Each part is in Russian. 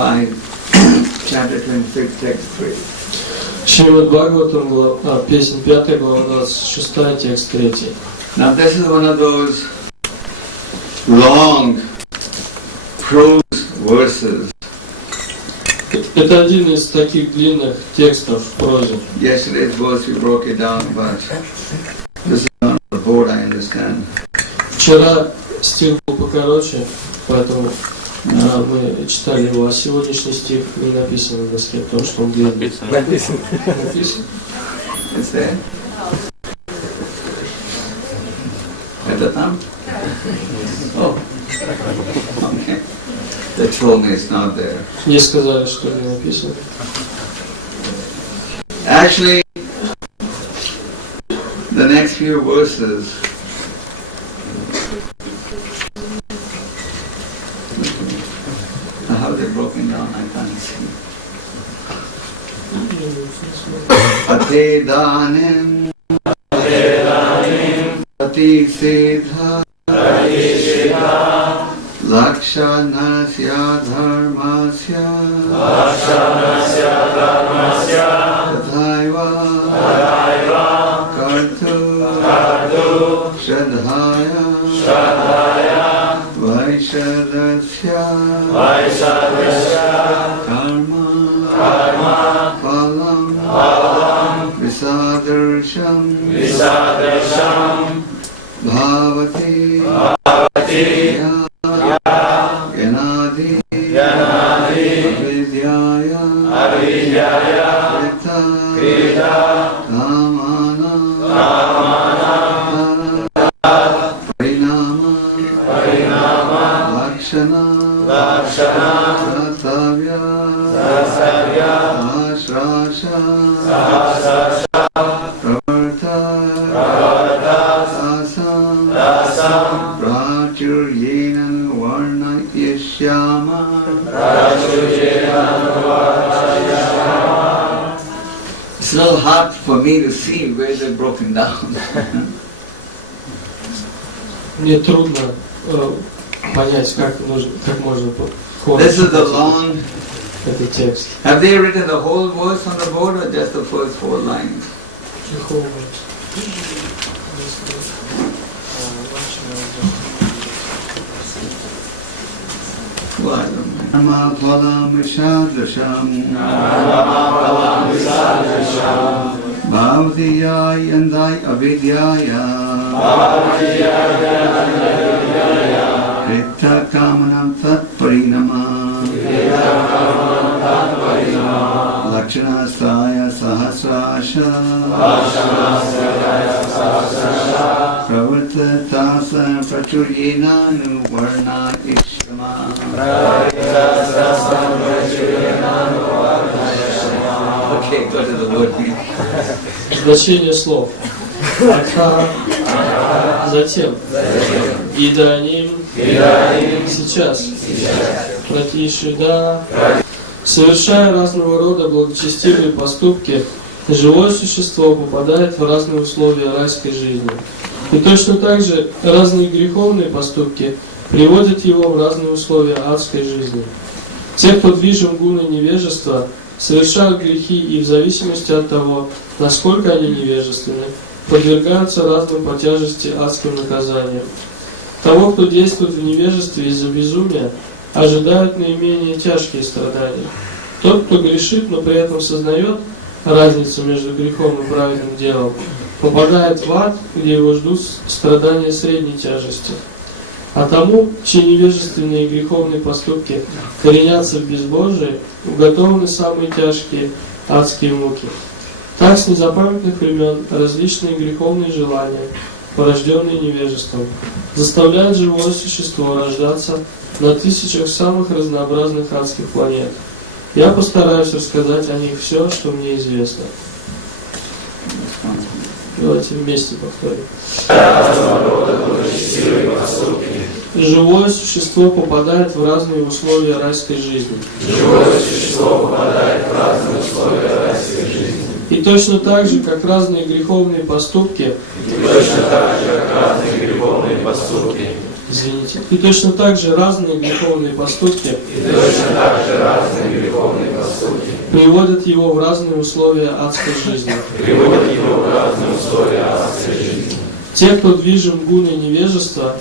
25, chapter 26, text 3. Шримад Бхагаватам, песнь 5, глава 26, текст 3. Now this is one of those long prose verses. Это один из таких длинных текстов в прозе. Yesterday's verse we broke it down, but this is on the board, I understand. Вчера стих был покороче, поэтому мы читали его, а сегодняшний стих не написан на доске, потому что он длинный. Написан. It's there? Это там? Oh. Okay. They told me it's not there. Мне сказали, что не написано. Actually, the next few verses how they're broken down, I can't see. Ate danim Ati Siddha Lakshanasya Dharmasya Tathaiva Kartu Shradhaya Vaishadasya Karma Phalam Visadarsham Bhavati Yanadi Avidyaya Krita Kamana Parinama Lakshana Rathavya Ashrasha Pravarta Asam Prachuryena Varna Yashyama. It's a little hard for me to see where they're broken down. Мне трудно понять, как можно This is the long. этот текст. Have they written the whole verse on the board or just the first 4 lines? Well, I don't know. Nama phalam vishadasham Bhavatiya yandai avidyaya Krita kamanam tat parinama Lakshanasthaya sahasrasha Pravartatasa prachuryena nuvarna ishrama. Okay, go to the word meaning. Значение слов. Атха, затем, иданим, сейчас, пратишида. Совершая разного рода благочестивые поступки, живое существо попадает в разные условия райской жизни. И точно так же разные греховные поступки приводят его в разные условия адской жизни. Те, кто движим гуной невежества, совершают грехи и в зависимости от того, насколько они невежественны, подвергаются разным по тяжести адским наказаниям. Того, кто действует в невежестве из-за безумия, ожидают наименее тяжкие страдания. Тот, кто грешит, но при этом сознает разницу между грехом и праведным делом, попадает в ад, где его ждут страдания средней тяжести. А тому, чьи невежественные и греховные поступки коренятся в безбожии, уготованы самые тяжкие адские муки. Так с незапамятных времен различные греховные желания, порожденные невежеством, заставляют живое существо рождаться на тысячах самых разнообразных адских планет. Я постараюсь рассказать о них все, что мне известно. Давайте вместе повторим. Живое существо попадает в разные условия райской жизни. И точно так же, как разные греховные поступки Извините. И точно так же разные греховные поступки приводят его в разные условия адской жизни. Те, кто движим гуной невежества,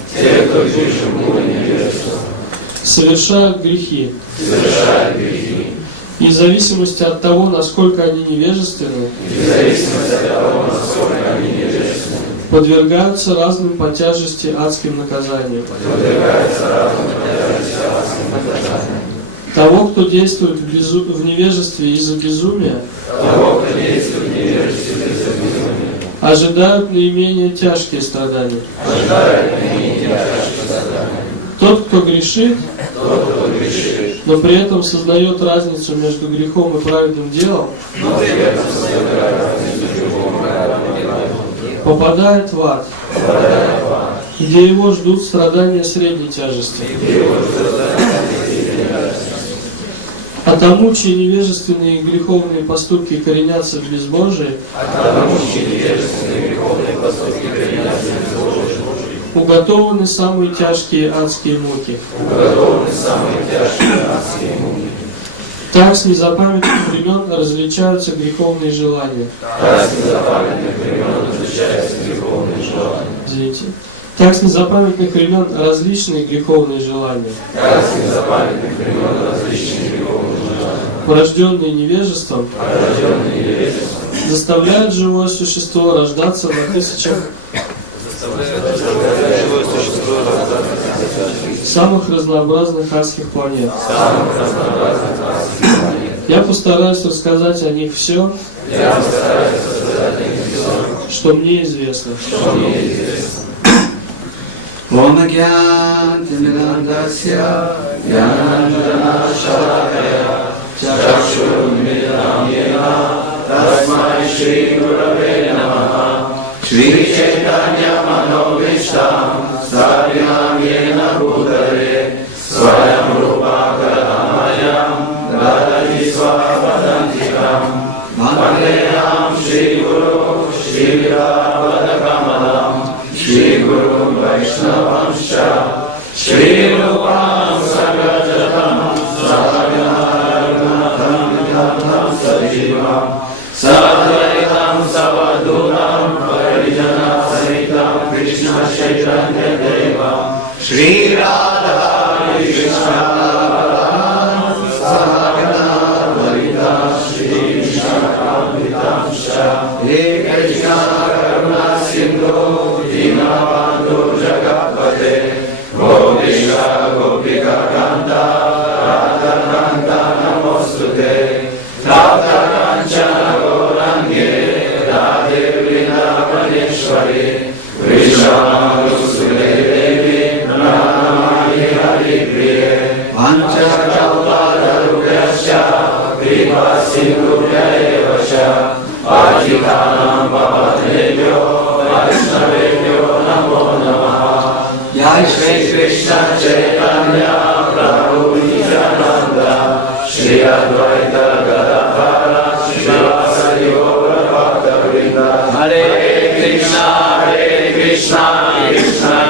совершают грехи. И в зависимости от того, насколько они невежественны, подвергаются разным по тяжести адским наказаниям. Того, кто действует в невежестве из-за безумия, ожидают наименее тяжкие страдания. Тот, кто грешит, но при этом сознает разницу между грехом и праведным делом, попадает в ад, где его ждут страдания средней тяжести. А тому, чьи невежественные и греховные поступки коренятся в безбожии, уготованы самые тяжкие адские муки. Так с незапамятных времен различаются греховные желания. Извините. Так с незапамятных времен различные греховные желания, порожденные невежеством, заставляют живое существо рождаться на тысячах самых разнообразных адских планет. Я постараюсь рассказать о них все, что мне известно. Омагьян тимирандасья янанджана шалакая чакшурмидам йена тасмай шри гураве намаха шри чайтанья мановиштам сарвинам йена бхутаре сваям рупа кадамаям дадати свабадантикам вандеям шри гуру шри вирабадакамадам Shri Guru Vaishnavamscha Shri Rupam Sagajatam Sahaganaragunatam Vidatam Sajivam Sadvaitam Savadutam Parijana Sanitam Krishna Chaitanya Devam Shri Radha Krishna Sahagana Varita Shri Krishna Kamritamscha He Krishna Karuna Sindhu Dinabandhu Jagapate Gopisha Gopika Kanta Radha Kanta Namostute Tapta Kanchana Gaurange Radhe Vrindavaneshwari Vrishabhanusude Devi Pranamani Hari Priye Vancha Kalpatarubhyascha Kripa Sindhubhya Evasha Ajitanam Bhavanebhyo Vaishnavebhyo Namo Namaha Jai Shri Krishna Chaitanya Prabhu Nityananda Shri Advaita Gadadhara Srivasadi Gaura Bhaktavrinda Hare Krishna Krishna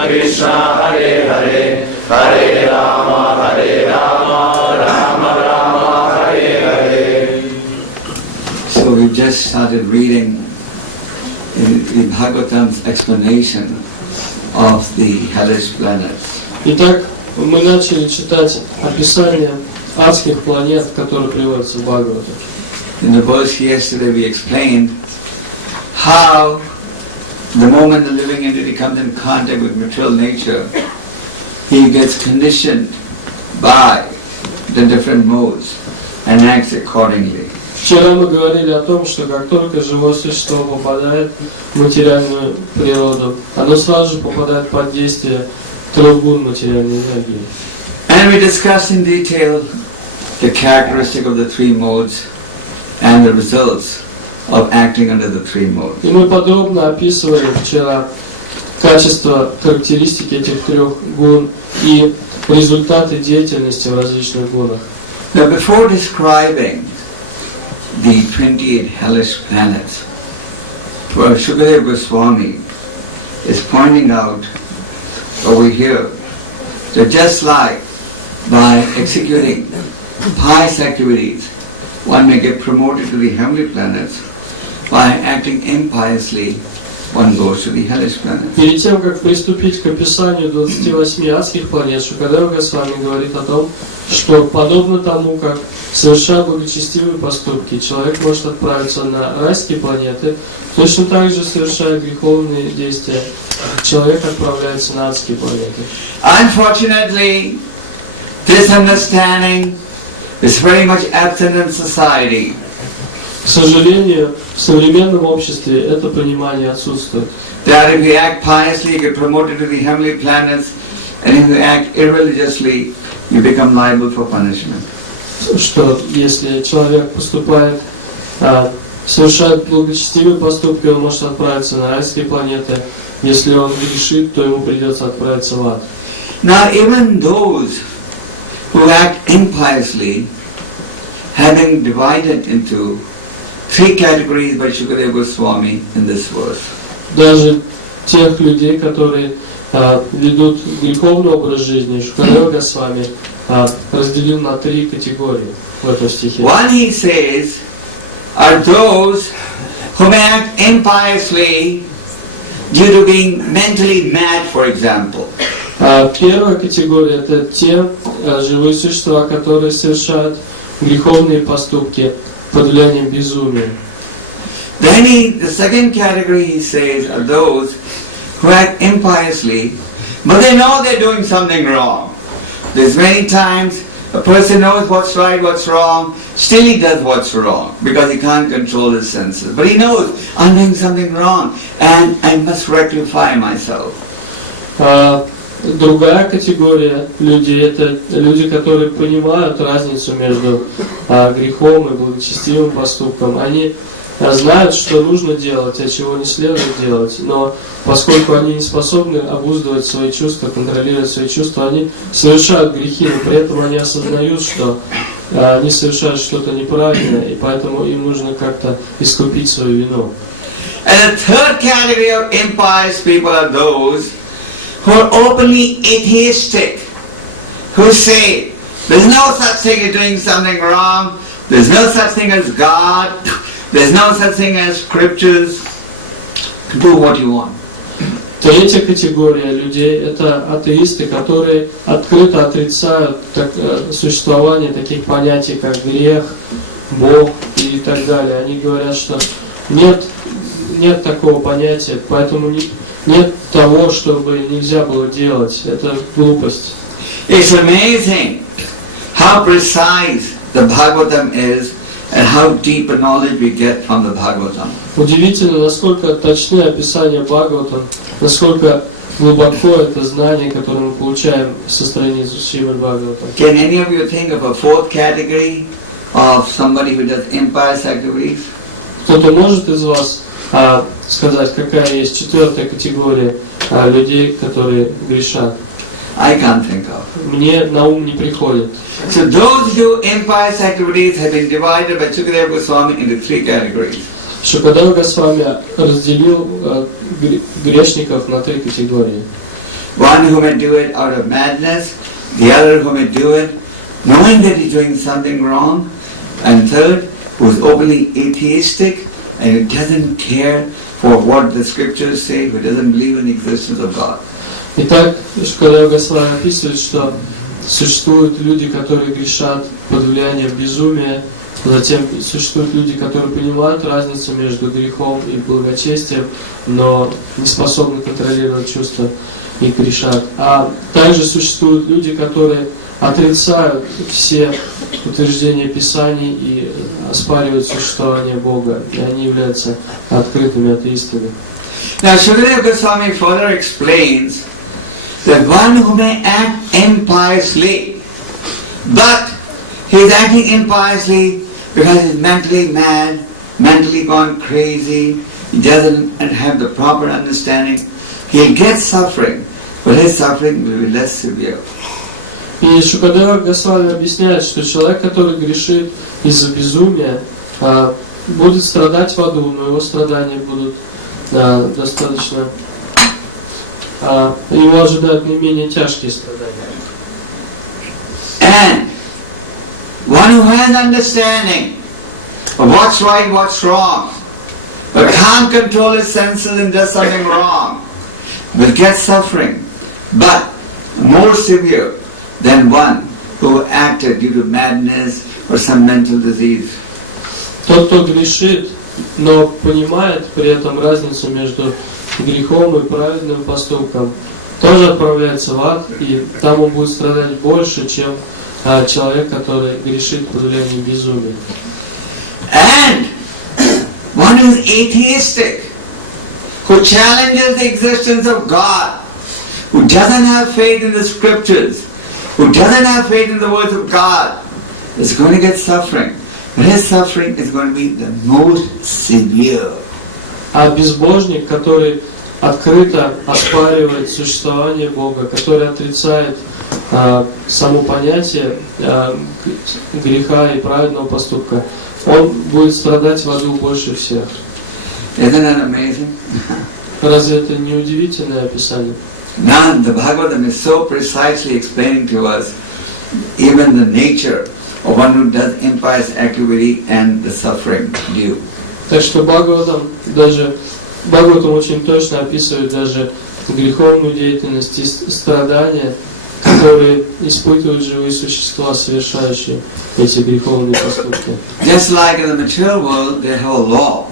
Krishna Hare Hare Hare Rama Rama Rama Hare Hare. So we just started reading in Bhagavatam's explanation of the hellish planets. Итак, мы начали читать описание адских планет, которые приводятся в Бхагаватам. In the verse yesterday we explained how the moment the living entity comes in contact with material nature, he gets conditioned by the different modes and acts accordingly. Вчера мы говорили о том, что как только живое существо попадает в материальную природу, оно сразу же попадает под действие трех гун материальной энергии. And we discussed in detail the characteristic of the three modes and the results of acting under the three modes. И мы подробно описывали вчера качества, характеристики этих трех гун и результаты деятельности в различных гунах. Now before describing the 28 hellish planets, Krishna Goswami is pointing out over here So just like by executing pious activities, one may get promoted to the heavenly planets. By acting impiously, one goes to the hellish planets. Перед тем, как приступить к описанию 28 адских планет, Шукадева Госвами говорит о том, что подобно тому, как совершая благочестивые поступки, человек может отправиться на райские планеты, точно так же, совершая греховные действия, человек отправляется на адские планеты. Unfortunately, this understanding is very much absent in society. К сожалению, в современном обществе это понимание отсутствует. That if you act piously, you get promoted to the heavenly planets, and if you act irreligiously, you become liable for punishment. Что если человек поступает, совершает благочестивые поступки, он может отправиться на райские планеты. Если он грешит, то ему придется отправиться в ад. Now, even those who act impiously have been divided into three categories by Krishna Goswami in this verse. Даже тех людей, которые ведут греховный образ жизни, Шукадева Госвами разделил на три категории в этом стихе. One, he says, are those who may act impiously due to being mentally mad, for example. Первая категория – это те живые существа, которые совершают греховные поступки под влиянием безумия. Then the second category, he says, are those who act impiously, but they know they're doing something wrong. There's many times a person knows what's right, what's wrong, still he does what's wrong because he can't control his senses. But he knows, I'm doing something wrong and I must rectify myself. Другая категория людей – это люди, которые понимают разницу между грехом и благочестивым поступком. Они знают, что нужно делать, а чего не следует делать, но поскольку они не способны обуздывать свои чувства, контролировать свои чувства, они совершают грехи, но при этом они осознают, что они совершают что-то неправильное, и поэтому им нужно как-то искупить свою вину. And the third category of impious people are those who are openly atheistic, who say, there's no such thing as doing something wrong, there's no such thing as God, there's no such thing as scriptures, do what you want. Третья категория людей – это атеисты, которые открыто отрицают существование таких понятий, как грех, Бог и так далее. Они говорят, что нет такого понятия, поэтому нет того, чтобы нельзя было делать. Это глупость. It's amazing how precise the Bhagavatam is and how deep a knowledge we get from the Bhagavatam. Удивительно, насколько точны описания Бхагаватам, насколько глубоко это знание, которое мы получаем со страниц Шримад Бхагаватам. Can any of you think of a fourth category of somebody who does impious activities? Кто-то может из вас сказать, какая есть четвертая категория людей, которые грешат? I can't think of. Мне на ум не приходит. So those who do impious activities have been divided by Krishna Goswami into three categories. Шукадева Госвами разделил грешников на три категории. One who may do it out of madness, the other who may do it knowing that he's doing something wrong, and third, who is openly atheistic and who doesn't care for what the scriptures say, who doesn't believe in the existence of God. Итак, Шукадева Госвами описывает, что существуют люди, которые грешат под влиянием безумия, затем существуют люди, которые понимают разницу между грехом и благочестием, но не способны контролировать чувства и грешат. А также существуют люди, которые отрицают все утверждения Писаний и оспаривают существование Бога, и они являются открытыми атеистами. Now, Shukadeva Goswami further explains that one who may act impiously, but he is acting impiously because he is mentally mad, mentally gone crazy, he doesn't have the proper understanding, he'll get suffering, but his suffering will be less severe. И Шукадева Госвами объясняет, что человек, который грешит из-за безумия, будет страдать в аду, но его страдания будут достаточно его ожидают не менее тяжкие страдания. And one who has understanding of what's right, what's wrong, but can't control his senses and does something wrong, will get suffering, but more severe than one who acted due to madness or some mental disease. Тот, кто грешит, но понимает при этом разницу между грехом и праведным поступком, тоже отправляется в ад, и там он будет страдать больше, чем человек, который грешит под влиянием безумия. And one who is atheistic, who challenges the existence of God, who doesn't have faith in the scriptures, who doesn't have faith in the words of God, is going to get suffering. But his suffering is going to be the most severe. А безбожник, который открыто оспаривает существование Бога, который отрицает само понятие греха и праведного поступка, он будет страдать в аду больше всех. Isn't that amazing? Разве это не удивительное описание? Now the Bhagavatam is so precisely explaining to us even the nature of one who does impious activity and the suffering due. Так что Бхагаватам очень точно описывает даже греховную деятельность и страдания, которые испытывают живые существа, совершающие эти греховные поступки. Just like in the material world, they have a law.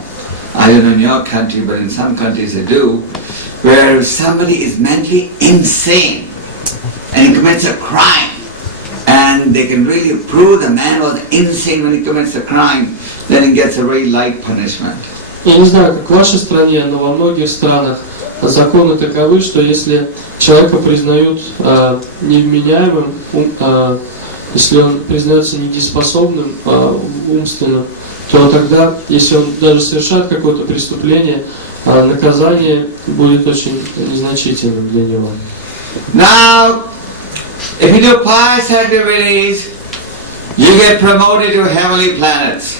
I don't know in your country, but in some countries they do, where somebody is mentally insane and he commits a crime, and they can really prove the man was insane when he commits a crime, then he gets a very light punishment. Я не знаю, как в вашей стране, но во многих странах законы таковы, что если человека признают невменяемым, если он признается недееспособным умственно, то тогда, если он даже совершает какое-то преступление, наказание будет очень незначительным для него. Now, if you do pious activities, you get promoted to heavenly planets.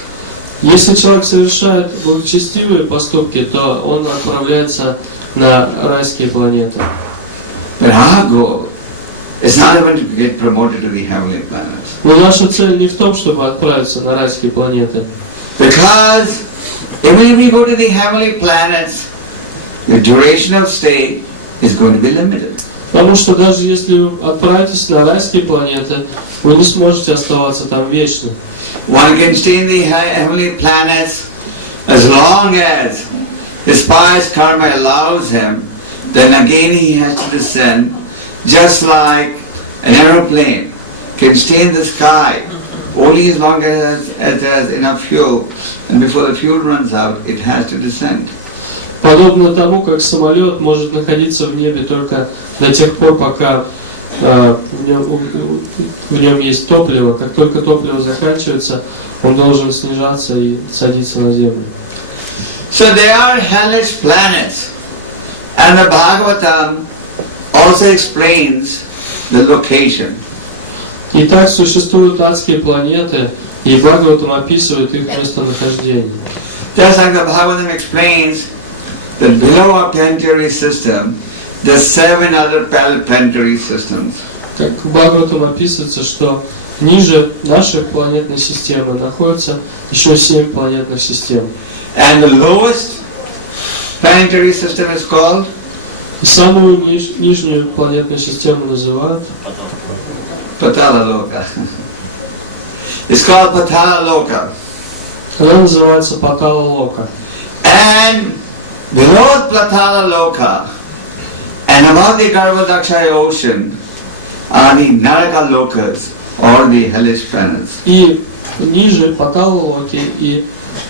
Если человек совершает благочестивые поступки, то он отправляется на райские планеты. But our goal is not even to get promoted to the heavenly planets. Но наша цель не в том, чтобы отправиться на райские планеты. Because even if we go to the heavenly planets, the duration of stay is going to be limited. Потому что даже если вы отправитесь на райские планеты, вы не сможете оставаться там вечно. One can stay in the heavenly planets as long as his pious karma allows him, then again he has to descend, just like an aeroplane can stay in the sky only as long as it has enough fuel, and before the fuel runs out, it has to descend. Подобно тому, как самолет может находиться в небе только до тех пор, пока в нем есть топливо. Как только топливо заканчивается, он должен снижаться и садиться на землю. So they are hellish planets, and the Bhagavatam also explains the location. Итак, существуют адские планеты, и Бхагаватам описывает их местонахождение. Just like the Bhagavatam explains that below our planetary system, there are 7 other planetary systems. Как в Бхагаватам описывается, что ниже нашей планетной системы находится еще 7 планетных систем. And the lowest planetary system is called? И самую нижнюю планетную систему называют Patala Loka. It's called Patala Loka. Она называется Патала Лока. And below Patala Loka and above the Garbhodakshaya ocean are the Naraka Lokas, or the hellish planets. И ниже Патала Локи, и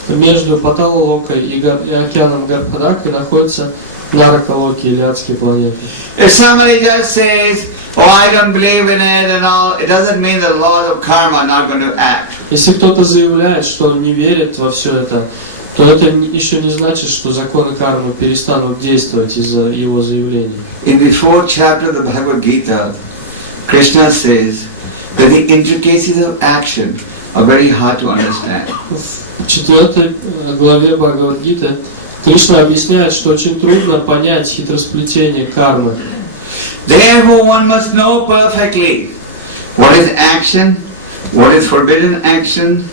между Патала Локой и океаном Гарбхадаки находятся Нарака Локи, или адские планеты. If somebody just says, oh, I don't believe in it and all, it doesn't mean the laws of karma are not going to act. Если кто-то заявляет, что он не верит во все это, то это еще не значит, что законы кармы перестанут действовать из-за его заявлений. In the 4th chapter of the Bhagavad Gita, Krishna says that the intricacies of action are very hard to understand. В 4 главе Бхагавад-гиты Кришна объясняет, что очень трудно понять хитросплетение кармы. Therefore one must know perfectly what is action, what is forbidden action,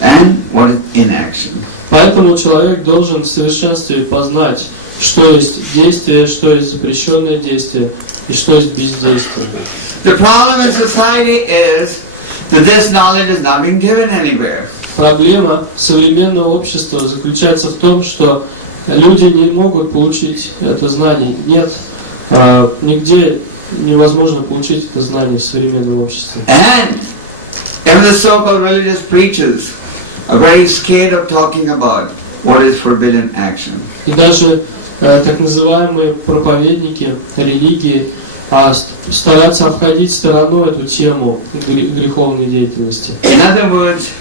and what is inaction. Поэтому человек должен в совершенстве познать, что есть действие, что есть запрещенное действие и что есть бездействие. The problem in society is that this knowledge is not being given anywhere. Проблема современного общества заключается в том, что люди не могут получить это знание. Нет, нигде невозможно получить это знание в современном обществе. And even the so-called religious preachers are very scared of talking about what is forbidden action. И даже так называемые проповедники религии стараются обходить стороной эту тему греховной деятельности. In other words,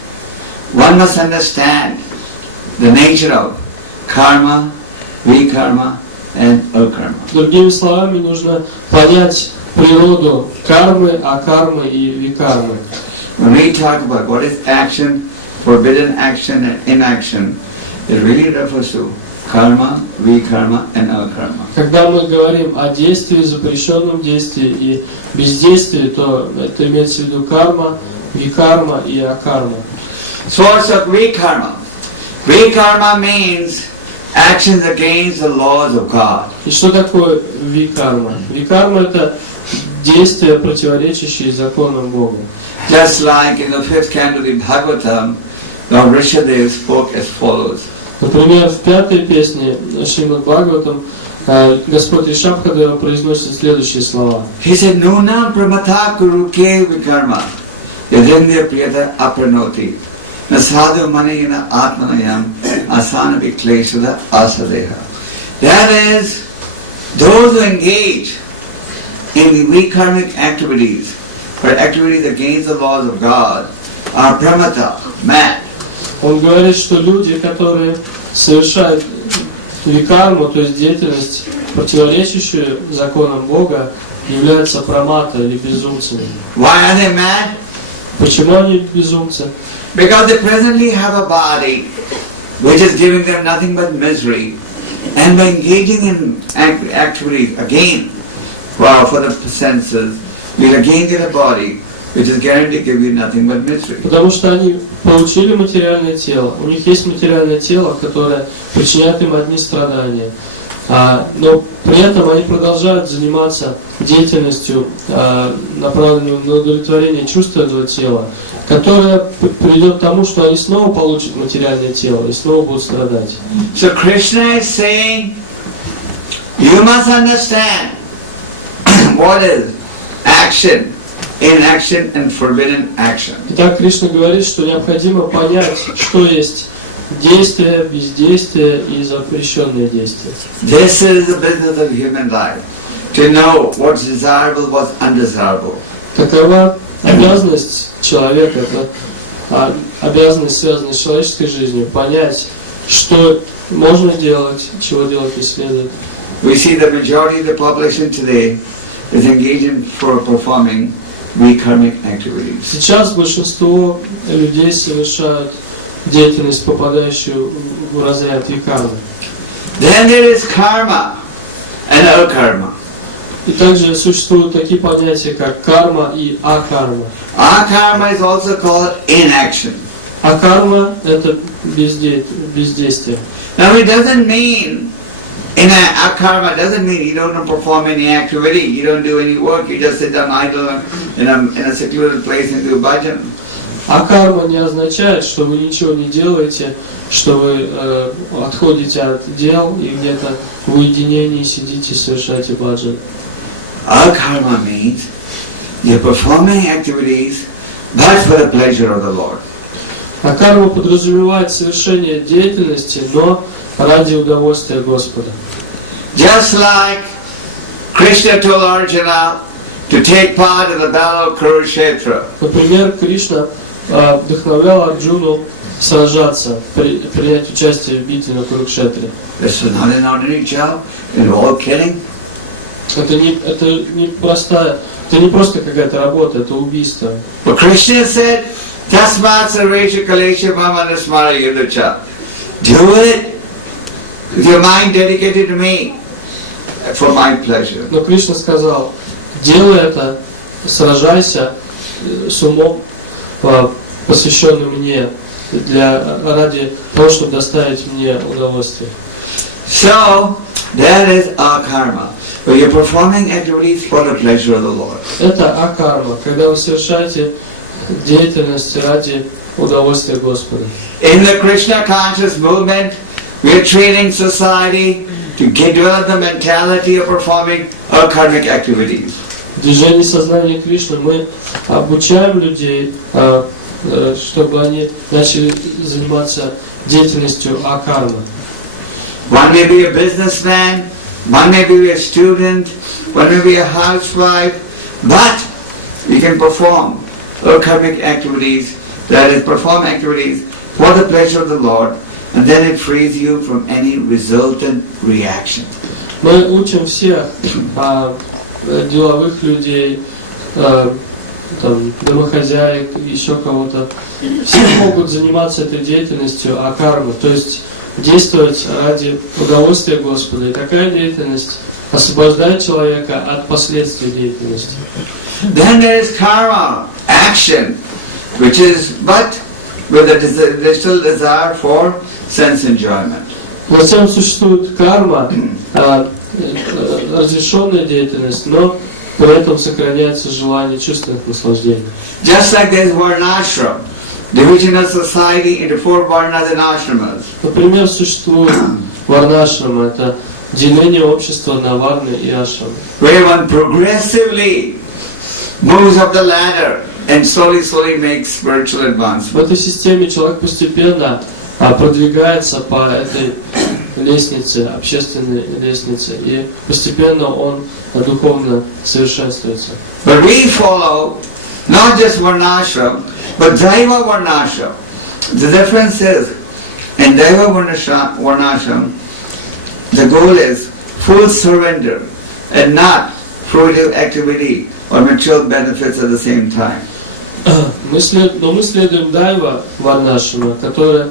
one must understand the nature of karma, vikarma, and akarma. Другими словами, нужно понять природу кармы, акармы и викармы. When we talk about what is action, forbidden action, and inaction, it really refers to karma, vikarma, and akarma. Когда мы говорим о действии, запрещенном действии и бездействии, то это имеется в виду карма, викарма и акарма. Source of vikarma. Vikarma means actions against the laws of God. И что такое викарма? Викарма — это действия, противоречащие законам Бога. Just like in the 5th canto of the Bhagavatam, Lord Rishadev spoke as follows. Например, в 5-й песне Шримад Бхагаватам Господь Ришабхадева произносит следующие слова. He said, Nunam pramata kuruke vikarma yadindya priyata apranoti nasadu manayana atmanayam asana vikleshada asadeha. That is, those who engage in vikarmic activities or activities against the laws of God are pramata, mad. Он говорит, что люди, которые совершают викарму, то есть деятельность, противоречащую законам Бога, являются прамата или безумцами. Why are they mad? Почему они безумцы? Because they presently have a body which is giving them nothing but misery, and by engaging in activities again for the senses, you'll again get a body which is guaranteed to give you nothing but misery. Потому что они получили материальное тело. У них есть материальное тело, которое причиняет им одни страдания. Но при этом они продолжают заниматься деятельностью, направленной на удовлетворение чувств этого тела, которое приведет к тому, что они снова получат материальное тело и снова будут страдать. So Krishna is saying, you must understand what is action, inaction, and forbidden action. Итак, Кришна говорит, что необходимо понять, что есть действие, бездействие и запрещенные действия. This is the business of human life, to know what's desirable, what's undesirable. Такова обязанность человека, это обязанность, связанная с человеческой жизнью, понять, что можно делать, чего делать не следует. We see the majority of the population today is engaged in performing vikarmic activities. Сейчас большинство людей совершают деятельность, попадающую в разряд викармы. Then there is karma and akarma. И также существуют такие понятия, как карма и акарма. Akarma is also called inaction. Акарма — это бездействие. Now it doesn't mean, akarma doesn't mean you don't perform any activity, you don't do any work, you just sit down idle in a secluded place and do bhajan. А карма не означает, что вы ничего не делаете, что вы отходите от дел и где-то в уединении сидите, совершаете баджан. Akarma means you're performing activities but for the pleasure of the Lord. А карма подразумевает совершение деятельности, но ради удовольствия Господа. Just like Krishna told Arjuna to take part in the battle of Kurukshetra. Например, Кришна вдохновлял Арджуну сражаться, принять участие в битве на Курукшетре. This is not an ordinary job, involved killing. Это не просто какая-то работа, это убийство. But Krishna said, Tasmat sarvesha kalesha mamanasmara yudacha. Do it with your mind dedicated to me, for my pleasure. Но Кришна сказал, делай это, сражайся с умом, посвященным мне, ради того, чтобы доставить мне удовольствие. So, that is our karma. But you're performing activities for the pleasure of the Lord. Это акарма, когда вы совершаете деятельность ради удовольствия Господа. In the Krishna conscious movement, we are training society to develop the mentality of performing karmic activities. В движении сознания Кришны мы обучаем людей, чтобы они начали заниматься деятельностью акарма. One may be a businessman, one may be a student, one may be a housewife, but you can perform karmic activities, that is, perform activities for the pleasure of the Lord, and then it frees you from any resultant reaction. Мы учим всех деловых людей, домохозяек, еще кого-то. Все могут заниматься этой деятельностью акарма, то есть действовать ради удовольствия Господа. И такая деятельность освобождает человека от последствий деятельности. Then there is karma, action, which is but with a still desire for sense enjoyment. Затем существует карма, разрешенная деятельность, но при этом сохраняется желание чувственных наслаждений. Just like there is varnashram, division of society into 4 varnas and ashramas. Например, существует варнашрама, это деление общества на варны и ашрамы. Where one progressively moves up the ladder and slowly makes spiritual В advancement. этой системе человек постепенно продвигается по этой лестнице, общественной лестнице, и постепенно он духовно совершенствуется. But we follow not just varnashram, but daiva varnashram. The difference is, in daiva varnashram, the goal is full surrender and not fruitive activity or material benefits at the same time. Мы следуем дайва варнашрама, которая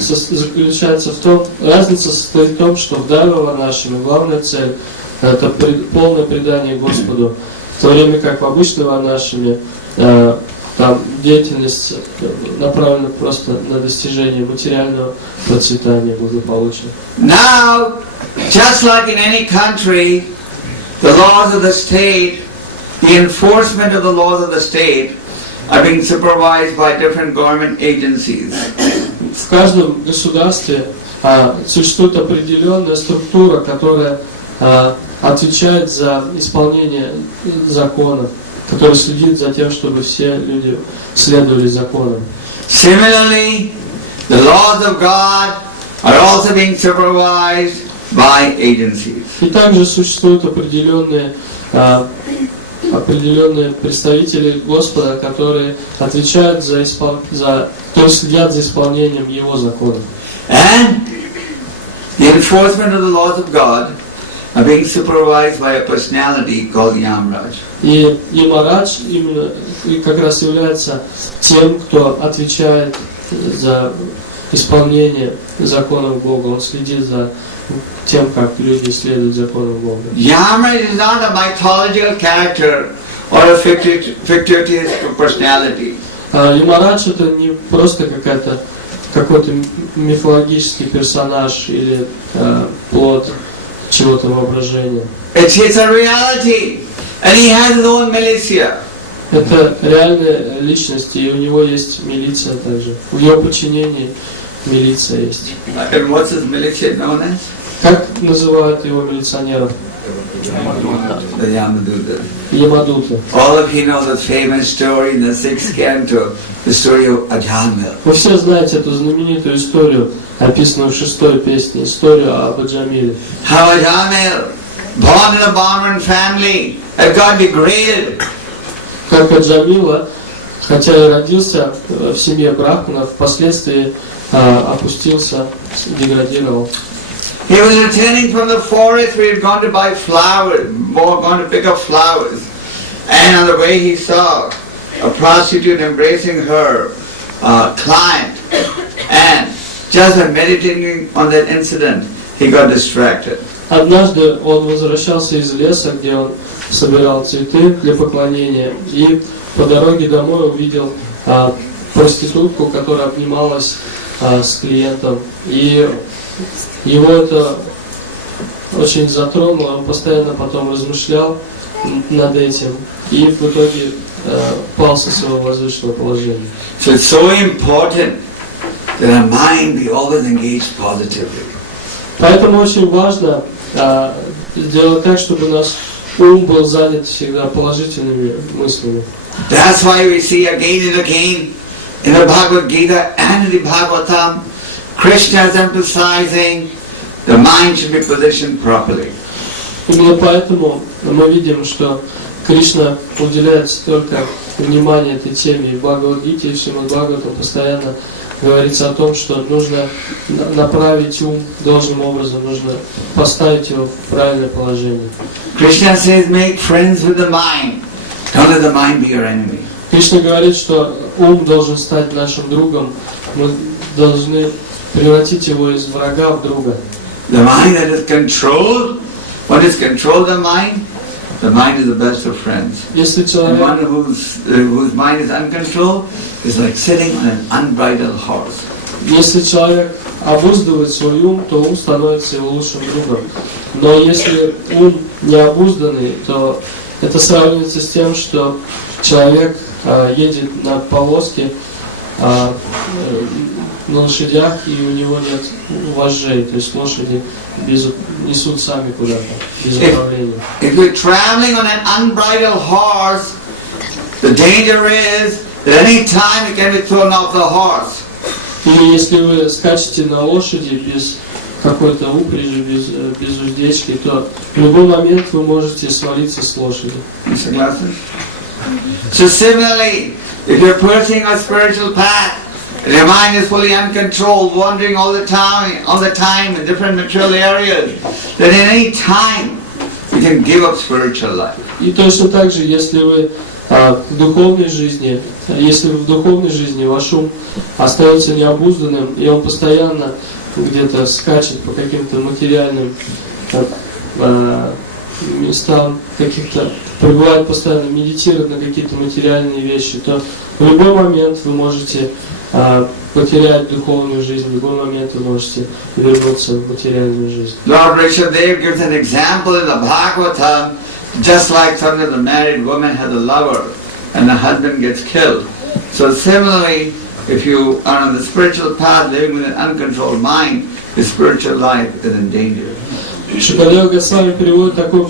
заключается в том, разница состоит в том, что в дайва варнашраме главная цель это полное предание Господу, в то время как в обычной варнашраме там деятельность направлена просто на достижение материального процветания, благополучия. Now, just like in any country, the laws of the state, the enforcement of the laws of the state are being supervised by different government agencies. В каждом государстве существует определенная структура, которая отвечает за исполнение закона, которая следит за тем, чтобы все люди следовали законам. Similarly, the laws of God are also being supervised by agencies. И также существуют определенные представители Господа, которые отвечают то есть следят за исполнением Его законов. And the enforcement of the laws of God are being supervised by a personality called Yamraj. И Ямарадж именно и как раз является тем, кто отвечает за исполнение законов Бога. Он следит за тем, как люди следуют законам Бога. Yamraj is not a mythological character or a fictitious personality. Ямарадж это не просто какой-то мифологический персонаж или плод чего-то воображения. It's a reality, and he has his own militia. Это реальная личность, и у него есть милиция также. В его подчинении милиция есть. And what's his militia known as? Как называют его милиционеров? The Yamaduta. Ямадута. All of you know the famous story in the 6th canto, the story of Ajamil. Вы все знаете эту знаменитую историю, описанную в 6-й песне, историю об Аджамиле. How Ajamil, born in a Brahmin family, had got degraded. Как Аджамила, хотя и родился в семье брахманов, впоследствии опустился, деградировал. He was returning from the forest where he had gone to buy flowers, gone to pick up flowers. And on the way he saw a prostitute embracing her client. And just by meditating on that incident, he got distracted. Однажды он возвращался из леса, где он собирал цветы для поклонения, и по дороге домой увидел проститутку, которая обнималась с клиентом. И его это очень затронуло, он постоянно потом размышлял над этим, и в итоге пал со своего возвышенного положения. So it's so important that our mind be always engaged positively. Поэтому очень важно сделать так, чтобы наш ум был занят всегда положительными мыслями. That's why we see again and again in the Bhagavad Gita and in the Bhagavatam, Krishna is emphasizing the mind should be positioned properly. Именно поэтому мы видим, что Кришна уделяет столько внимания этой теме. И в Бхагавад-гите, и в Шримад Бхагаватам постоянно говорится о том, что нужно направить ум должным образом, нужно поставить его в правильное положение. Krishna says, make friends with the mind. Don't let the mind be your enemy. Кришна говорит, что ум должен стать нашим другом. Мы должны превратить его из врага в друга. The mind that is controlled, what is controlled the mind is the best of friends. Если And человек one whose mind is uncontrolled is like sitting on an unbridled horse. Если человек обуздывает свой ум, то ум становится его лучшим другом. Но если ум необузданный, то это сравнивается с тем, что человек едет на повозке на лошадях, и у него нет вожжей, то есть лошади несут сами куда-то, без управления. If you're traveling on an unbridled horse, the danger is that any time you can be thrown off the horse. Или если вы скачете на лошади без какой-то упряжи, без уздечки, то в любой момент вы можете свалиться с лошади. So similarly, if you're pursuing a spiritual path, your mind is fully uncontrolled, wandering all the time in different material areas, then at any time you can give up spiritual life. И точно так же, если вы в духовной жизни, ваш ум остается необузданным, и он постоянно где-то скачет по каким-то материальным местам, каких-то пребывает постоянно, медитирует на какие-то материальные вещи, то в любой момент вы можете потерять духовную жизнь, в любой момент вы можете вернуться в материальную жизнь. Lord Rishabdev gives an example in the Bhagavatam, just like sometimes a married woman has a lover and the husband gets killed. So similarly, if you are on the spiritual path living with an uncontrolled mind, your spiritual life is in danger. Шукадева Госвами приводит такой,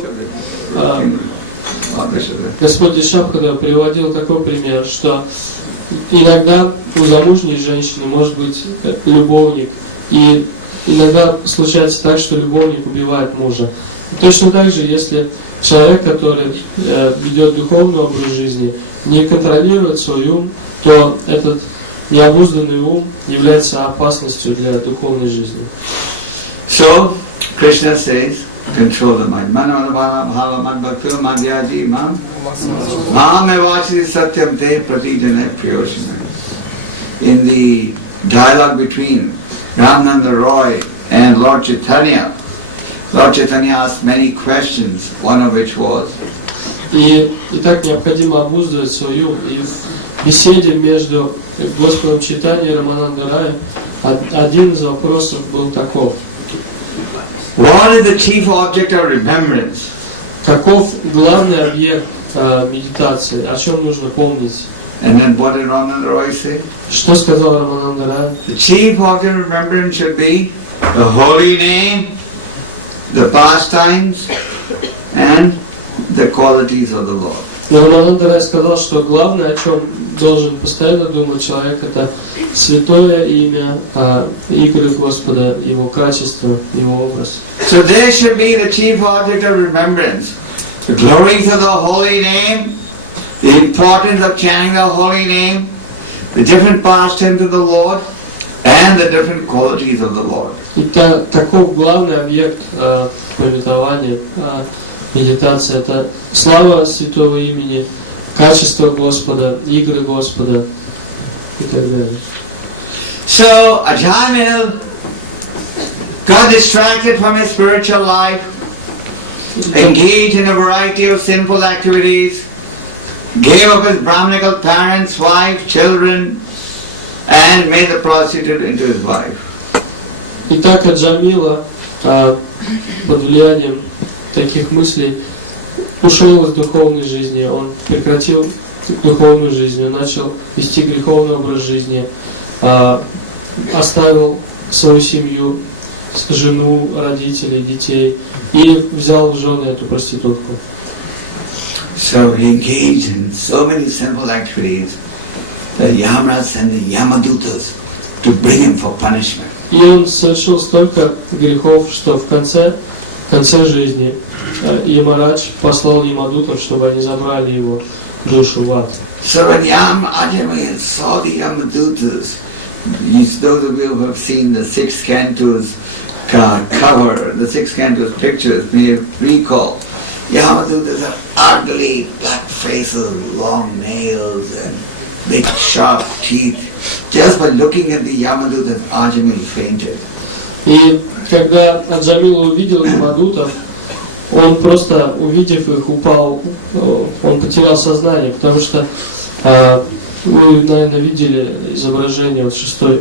Господь Шабхада приводил такой пример, что иногда у замужней женщины может быть любовник, и иногда случается так, что любовник убивает мужа. И точно так же, если человек, который ведет духовный образ жизни, не контролирует свой ум, то этот необузданный ум является опасностью для духовной жизни. So, Krishna says, control the mind. Manavana bhava man bhakti madhyaji mam evachi satyam te pratijane priyoshana. In the dialogue between Ramananda Roy and Lord Chaitanya asked many questions, one of which was, И так необходимо обуздывать свой ум. И в беседе между Господом Чайтаньей и Рамананда Раем один из вопросов был таков. what is the chief object of remembrance? Каков главный объект медитации? О чем нужно помнить? And then what did Ramananda Roy say? Что сказал Рамананда Рай? The chief object of remembrance should be the holy name, the pastimes, and the qualities of the Lord. Но Рамананда Рай сказал, что главное, о чем должен постоянно думать человек, это святое имя, игры Господа, Его качество, Его образ. So there should be the chief object of remembrance. The glories of the holy name, the importance of chanting the holy name, the different pastimes of the Lord, and the different qualities of the Lord. И таков главный объект памятования, медитации, это слава святого имени, качество Господа, игры Господа и так далее. So Ajamil got distracted from his spiritual life, engaged in a variety of sinful activities, gave up his Brahminical parents, wife, children, and made the prostitute into his wife. Итак, Аджамила под влиянием таких мыслей ушел из духовной жизни, он прекратил духовную жизнь, он начал вести греховный образ жизни, оставил свою семью, жену, родителей, детей и взял в жены эту проститутку. So he engaged in so many sinful activities that Yamraj sent the Yamadutas to bring him for punishment. И он совершил столько грехов, что в конце жизни Ямарадж послал Ямадутов, чтобы они забрали его душу в ад. So when Ajamil saw the Yamadutas, those of you who have seen the 6 cantos cover, the 6 cantos pictures, may recall, Yamadutas have ugly black faces, long nails and big sharp teeth. Just by looking at the Yamadutas, Ajamil fainted. И когда Аджамила увидел Ямадутов, он просто, увидев их, упал, он потерял сознание, потому что вы, наверное, видели изображение вот шестой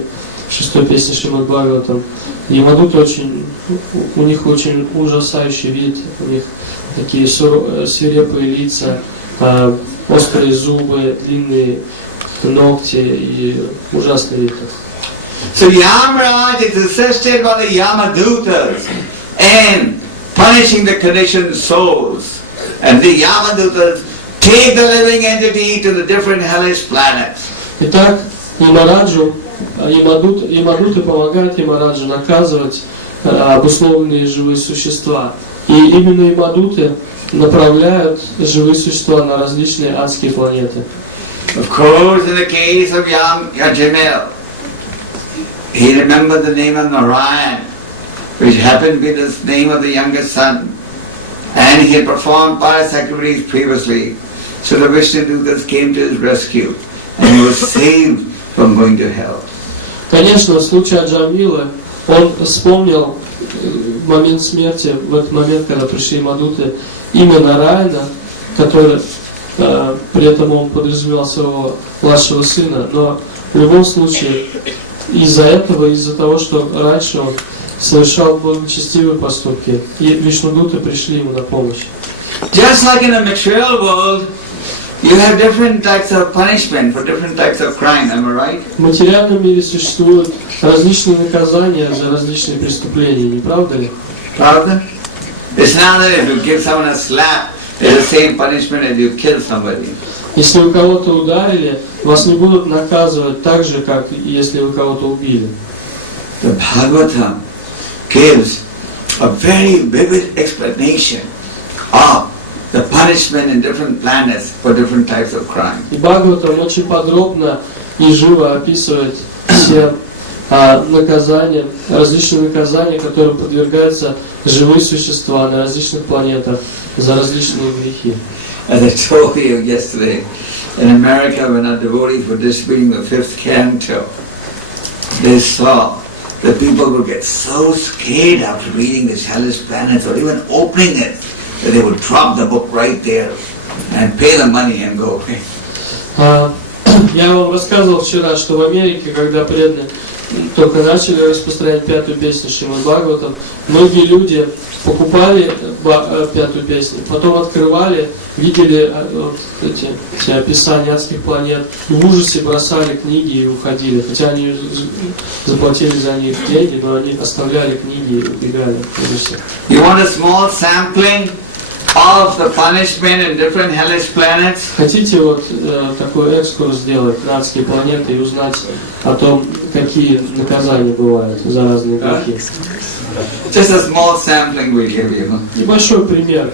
песни Шримад Бхагаватам. Ямадуты у них очень ужасающий вид, у них такие свирепые лица, острые зубы, длинные ногти и ужасный вид. So Yamraj is assisted by the Yamadutas in punishing the conditioned souls, and the Yamadutas take the living entity to the different hellish planets. Итак, Ямадуты помогают Ямараджу наказывать обусловленные живые существа. И именно Ямадуты направляют живые существа на различные адские планеты. Of course, in the case of Ajamil, he remembered the name of Narayan, which happened to be the name of the youngest son, and he had performed pious activities previously. So the Vishnudutas came to his rescue, and he was saved from going to hell. Конечно, в случае Аджамилы он вспомнил в момент смерти, в этот момент, когда пришли Мадуты, имя Нараяна, который при этом он подразумевал своего младшего сына, но в любом случае из-за того, что раньше он совершал благочестивые поступки, и Вишнудуты пришли ему на помощь. Just like in the material world, you have different types of punishment for different types of crime, am I right? В материальном мире существуют различные наказания за различные преступления, не правда ли? Pravda? It's not that if you give someone a slap, it's the same punishment as you kill somebody. Если вы кого-то ударили, вас не будут наказывать так же, как если вы кого-то убили. The Bhagavatam gives a very vivid explanation of the punishment in different planets for different types of crime. И Бхагаватам очень подробно и живо описывает все наказания, различные наказания, которым подвергаются живые существа на различных планетах за различные грехи. As I told you yesterday, in America, when our devotees were distributing the 5th canto, they saw that people would get so scared after reading these hellish planets or even opening it, that they would drop the book right there and pay the money and go away. Я вам рассказывал вчера, что в Америке, когда преданные только начали распространять 5-ю песню Шримад Бхагаватам, многие люди покупали 5-ю песню, потом открывали, видели эти описания адских планет, и в ужасе бросали книги и уходили. Хотя они заплатили за них деньги, но они оставляли книги и убегали в ужасе. You want a small sampling of the punishment in different hellish planets? Хотите такой экскурс сделать на адские планеты и узнать о том, какие наказания бывают за разные грехи? Just a small sampling we give you. Небольшой пример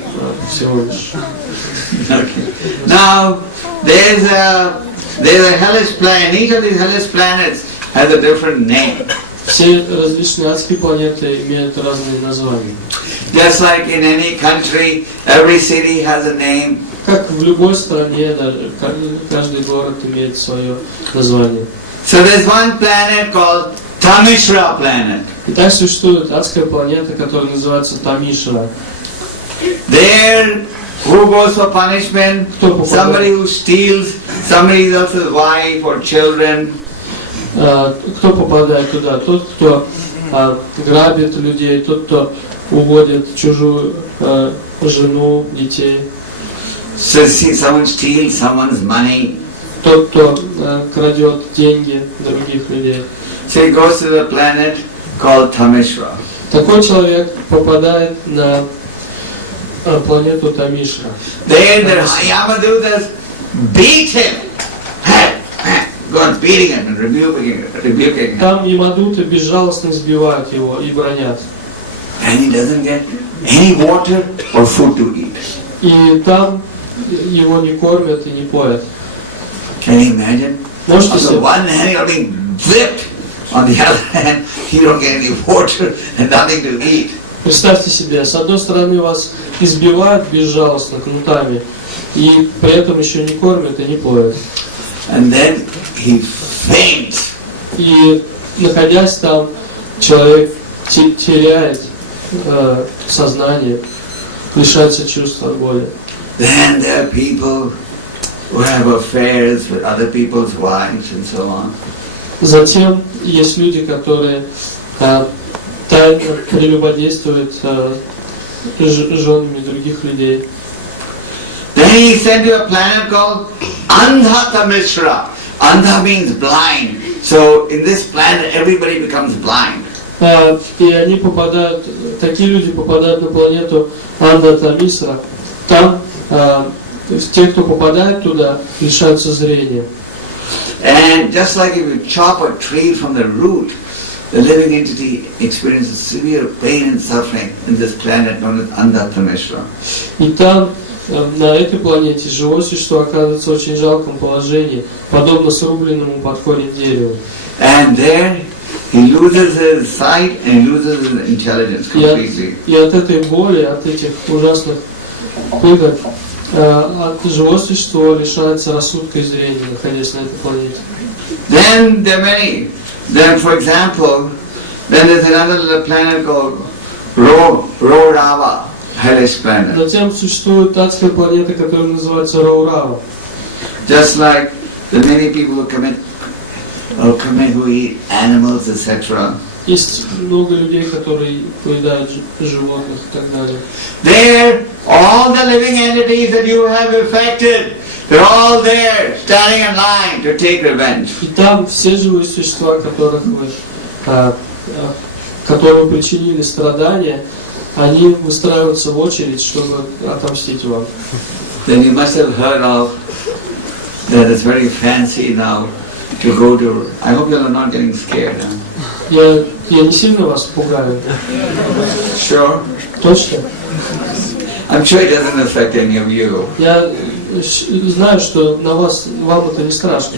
всего лишь. Okay. Now there's a hellish planet. Each of these hellish planets has a different name. Все различные адские планеты имеют разные названия. Just like in any country, every city has a name. Как в любой стране, даже каждый город имеет свое название. So there's one planet called Tamishra planet. Итак, существует адская планета, которая называется Тамишра. There, who goes for punishment? Somebody who steals somebody else's wife or children. Кто попадает туда? Тот, кто грабит людей, тот, кто уводит чужую жену, детей. So see, someone steals someone's money. Тот, кто крадет деньги других людей. So he goes to the planet called Tamishra. Такой человек попадает на планету Тамишра. There the Yamadutas beat him. Go on beating him and rebuking him. Там Ямадуты безжалостно избивают его и бронят. And he doesn't get any water or food to eat. И там его не кормят и не поят. Can you imagine? Можете On the себе one hand you're being whipped, on the other hand you don't get any water and nothing to eat. Представьте себе, с одной стороны вас избивают безжалостно кнутами, и при этом еще не кормят и не поят. And then he faints. И находясь там, человек теряет сознание, лишается чувства от боли. Then there are people who have affairs with other people's wives and so on. Затем есть люди, которые тайно прелюбодействуют женами других людей. Then he sent to a planet called Andha Mishra. Andha means blind. So in this planet everybody becomes blind. И они попадают, такие люди попадают на планету Андха-Мишра. Там те, кто попадает туда, лишаются зрения. And just like if you chop a tree from the root, the living entity experiences severe pain and suffering in this planet known as Andha Mishra. И там, на этой планете, живое существо оказывается в очень жалком положении, подобно срубленному под корень дереву. And there he loses his sight and he loses his intelligence completely. И от этой боли, от этих ужасных пыток, живое существо лишается рассудка и зрения, находясь на этой планете. Then there are many. Then, for example, then there's another little planet called Rorava, hellish planet. Затем существует адская планета, которая называется Раурава. Just like the many people who eat animals, etc. Есть много людей, которые поедают животных и так далее. There, all the living entities that you have affected, they're all there, standing in line to take revenge. И там все живые существа, которым причинили страдания, они выстраиваются в очередь, чтобы отомстить вам. Then you must have heard of that it's very fancy now to go to. I hope you are not getting scared. Huh? Я не сильно вас пугаю. Sure. Точно? I'm sure it doesn't affect any of you. Я знаю, что на вам это не страшно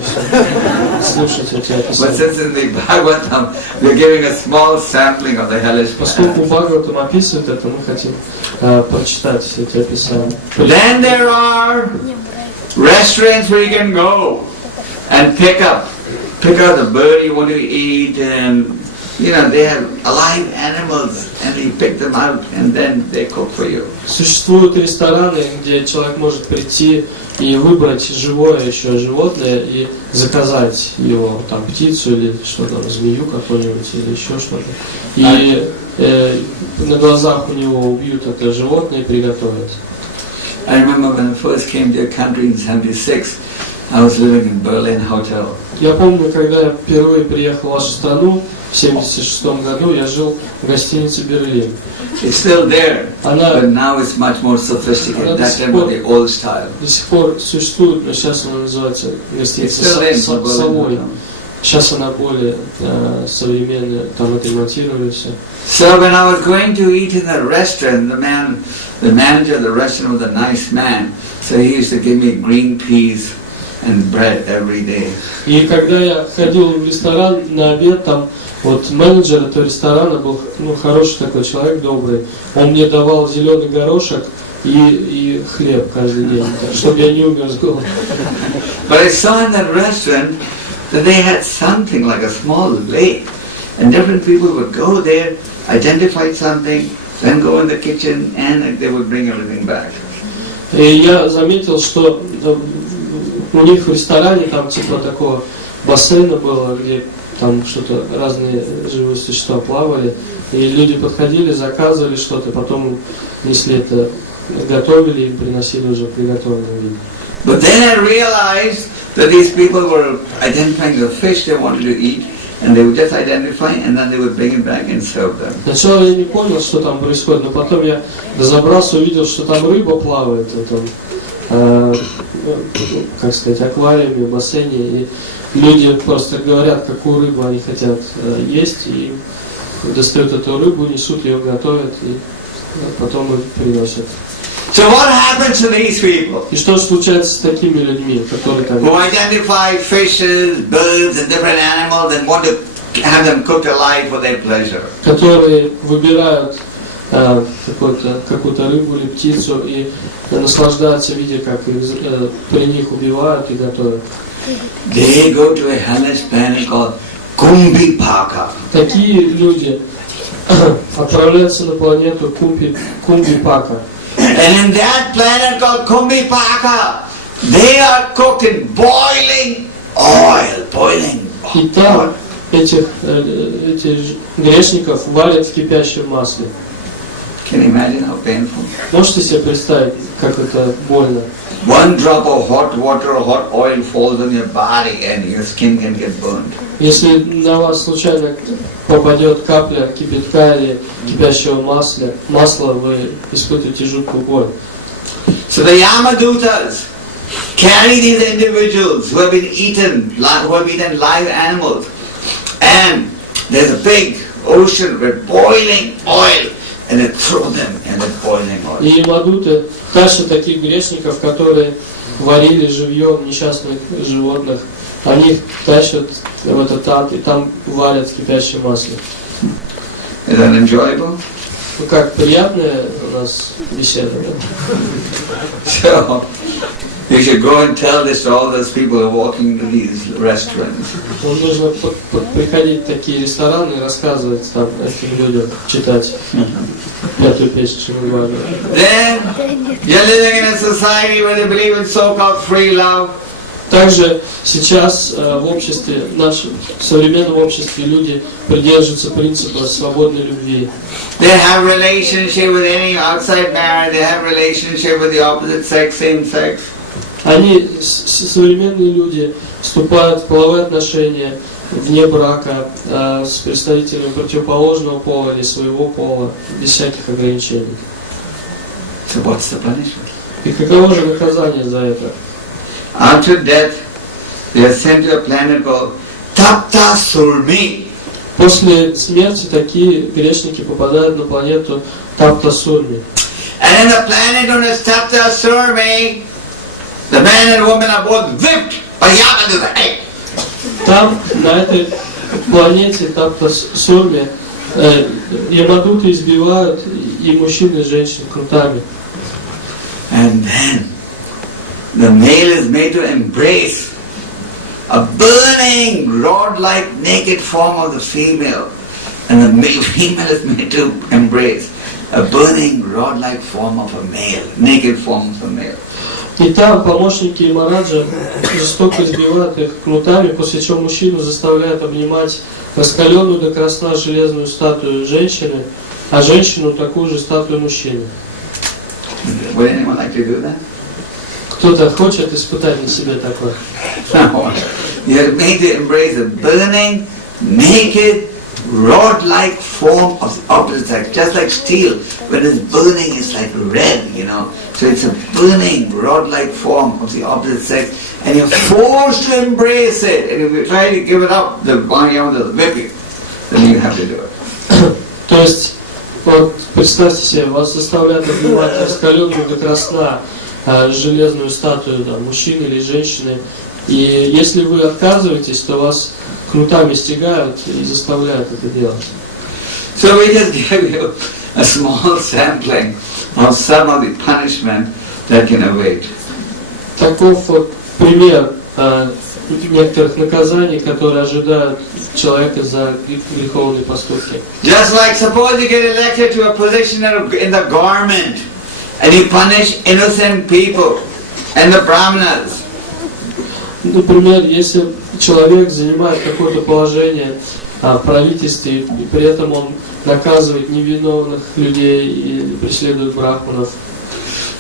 слушать эти But описания. since in the Bhagavatam we're giving a small sampling of the hellish Поскольку planet. Бхагаватам описывает это, мы хотим прочитать эти описания. Then there are restaurants where you can go and pick out the bird you want to eat, and they have alive animals and you pick them out and then they cook for you. Существуют рестораны, где человек может прийти и выбрать живое еще животное и заказать его, там, птицу или что-то, змею какую-нибудь или еще что-то. И на глазах у него убьют это животное и приготовят. I remember when I first came to your country in 1976, I was living in Berlin Hotel. Я помню, когда я впервые приехал в вашу страну, в 1976 году, я жил в гостинице «Берлин». It's still there, Она but now it's much more sophisticated. That time was the old style. до сих пор существует, но сейчас она называется It's гостиница still in «Совой». Berlin. Сейчас она более современная, там отремонтировали все. So when I was going to eat in the restaurant, the manager of the restaurant was a nice man. So he used to give me green peas and bread every day. И когда я ходил в ресторан на обед, там вот менеджер этого ресторана был хороший такой человек, добрый. Он мне давал зеленый горошек и хлеб каждый день, чтобы я не умер с голоду. But I saw in that restaurant that they had something like a small lake, and different people would go there, identify something, then go in the kitchen, and they would bring everything back. И я заметил, что у них в ресторане там типа такого бассейна было, где там что-то разные живые существа плавали, и люди подходили, заказывали что-то, потом несли это, готовили и приносили уже приготовленное виде. But then I realized that these people were identifying the fish they wanted to eat, and they would just identify, and then they would bring it back and serve them. Сначала я не понял, что там происходит, но потом я разобрался, увидел, что там рыба плавает в этом, как сказать, аквариуме, бассейне, и люди просто говорят, какую рыбу они хотят есть, и достают эту рыбу, несут ее, готовят, и потом их приносят. So what happens to these people? И что случается с такими людьми, которые там... Who identify fishes, birds, and different animals, and want to have them cooked alive for their pleasure? Которые выбирают какую-то рыбу или птицу и наслаждаются, видя, как при них убивают и готовят. They go to a hellish planet called Kumbhipaka. Такие люди отправляются на планету Кумбипака. And in that planet called Kumbhipaka, they are cooked in boiling oil, boiling oil. И там этих грешников варят в кипящем масле. Can you imagine how painful? Можете себе представить, как это больно? One drop of hot water or hot oil falls on your body and your skin can get burned. Если на вас случайно попадет капля кипятка или кипящего масла, вы испытываете жуткую боль. So the Yamadutas carry these individuals who have been eaten, who have eaten live animals, and there's a big ocean with boiling oil, and they throw them in the boiling oil. И Ямадуты тащат таких грешников, которые варили живьем несчастных животных, они их тащат в этот ад и там варят в кипящем масле. Is that enjoyable? Ну как, приятная у нас беседа, да? So, you should go and tell this to all those people who are walking to these restaurants. Вам нужно приходить в такие рестораны и рассказывать там этим людям, читать пятую песню Шримад. Then, you're living in a society where they believe in so-called free love. Также сейчас в обществе, в современном обществе люди придерживаются принципа свободной любви. They have relationship with any outside marriage, they have relationship with the opposite sex, same sex. Они, современные люди, вступают в половые отношения вне брака с представителями противоположного пола или своего пола, без всяких ограничений. So what's the punishment? И каково же наказание за это? After death, they are sent to a planet called Tapta Surmi. После смерти такие грешники попадают на планету Тапта-Сурми. And in the planet known as Tapta Surmi, the man and woman are both whipped by Yamaduta. Там, на этой планете Тапта-Сурми, Ямадуты избивают и мужчин, и женщин крутами. And then the male is made to embrace a burning rod-like naked form of the female, and the female is made to embrace a burning rod-like form of a male, naked form of a male. И там помощники Ямараджа жестоко избивают их кнутами, после чего мужчину заставляют обнимать раскаленную до красна железную статую женщины, а женщину такую же статую мужчины. Would anyone like to do that? Кто-то хочет испытать на себе такое? No. You are made to embrace a burning, naked, rod-like form of the opposite sex, just like steel. When it's burning, it's like red, you know. So it's a burning, rod-like form of the opposite sex, and you're forced to embrace it. And if you try to give it up, the Bhagavad will whip you. Then you have to do it. То есть, вот представьте себе, вас заставляют обнимать раскаленную до красна железную статую мужчины или женщины, и если вы отказываетесь, то вас кнутами стягают и заставляют это делать. So we just give you a small sampling of some of the punishment that can await. Таков вот пример некоторых наказаний, которые ожидают человека за греховные поступки. Just like suppose you get elected to a position in the government and you punish innocent people and the brahmanas. Например, если человек занимает какое-то положение в правительстве, и при этом он наказывает невиновных людей и преследует брахманов.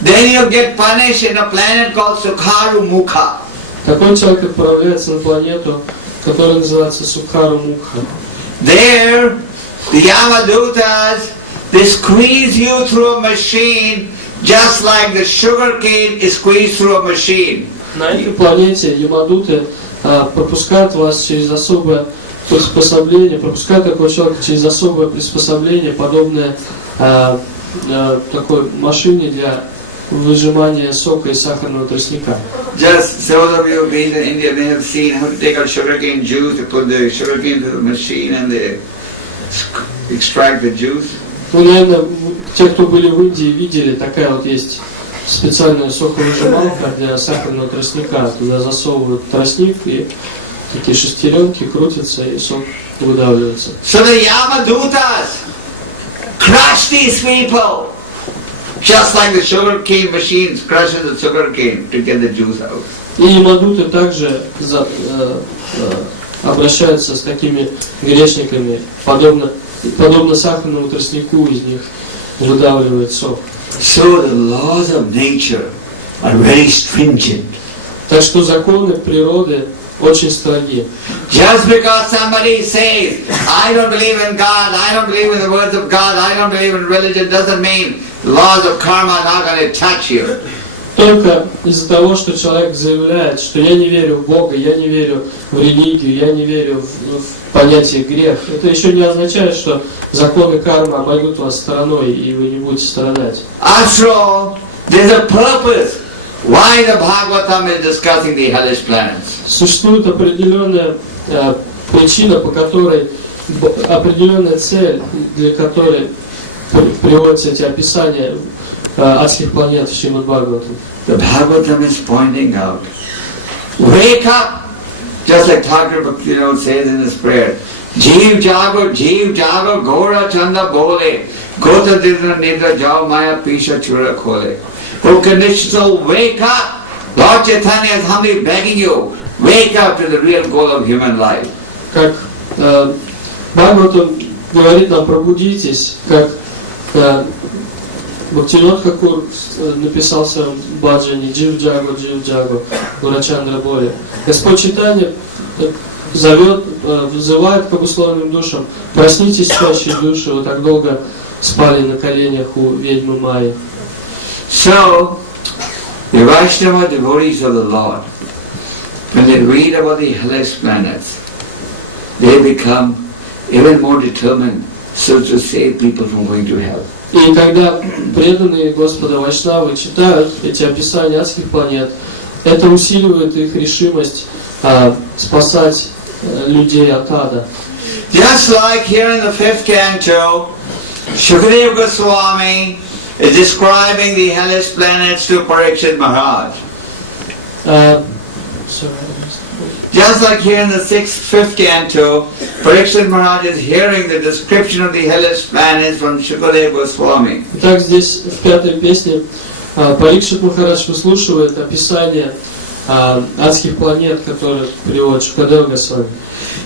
Then you get punished in a planet called Sukharu Mukha. Такой человек отправляется на планету, которая называется Сукхару Мукха. There, the Yamadutas, they squeeze you through a machine just like the sugar cane is squeezed through a machine. На этой планете Ямадуты пропускают вас через особое приспособление, пропускают такого человека через особое приспособление, подобное такой машине для выжимания сока из сахарного тростника. Just those of you who've been to India may have seen how to take out sugarcane juice, to put the sugarcane into the machine and they extract the juice. Ну, наверное, те, кто были в Индии, видели, такая вот есть специальная соковыжималка для сахарного тростника. Туда засовывают тростник и такие шестеренки крутятся и сок выдавливается. So the Yamadutas crush these people just like the sugarcane machines crushes the sugarcane to get the juice out. И Ямадуты также обращаются с такими грешниками, подобно сахарному тростнику из них выдавливает сок. So the laws of nature are very stringent. Так что законы природы очень строги. Just because somebody says, I don't believe in God, I don't believe in the words of God, I don't believe in religion, doesn't mean laws of karma are not going to touch you. Только из-за того, что человек заявляет, что я не верю в Бога, я не верю в религию, я не верю в понятие грех, это еще не означает, что законы кармы обойдут вас стороной, и вы не будете страдать. After all, there's a purpose why the Bhagavatam is discussing the hellish planets. Существует определенная причина, по которой, определенная цель, для которой приводятся эти описания адских планет в Шримад Бхагаватам. The Bhagavatam is pointing out, wake up, just like Thakur Bhaktivinoda says in his prayer, Jeev Jago, Gora Chanda Bole, Gota Didra Nidra Jao Maya Pisha Chura Khole. Oh conditioned soul, wake up! Lord Chaitanya is humbly begging you, wake up to the real goal of human life. Как Бхагаватам говорит нам, пробудитесь, как Бхактивинод Тхакур написал в своем баджане Джив Джагу, Гурачандра Боли. Господь Чайтанья вызывает к обусловленным душам: проснитесь, спящие души, вы так долго спали на коленях у ведьмы Майи. So, the Vaishnava devotees of the Lord, when they read about the hellish planets, they become even more determined so to save people from going to hell. И когда преданные Господа Вайшнавы читают эти описания адских планет, это усиливает их решимость спасать людей от ада. Just like here in the 5th canto, Shukadeva Goswami is describing the hellish planets to Parikshit Maharaj. Just like here in the 5th canto, Parikshit Maharaj is hearing the description of the hellish planets from Shukadeva Goswami. Итак, здесь в 5-й песне Парикшит Махарадж выслушивает описание адских планет, которые приводит Шукадева Госвами.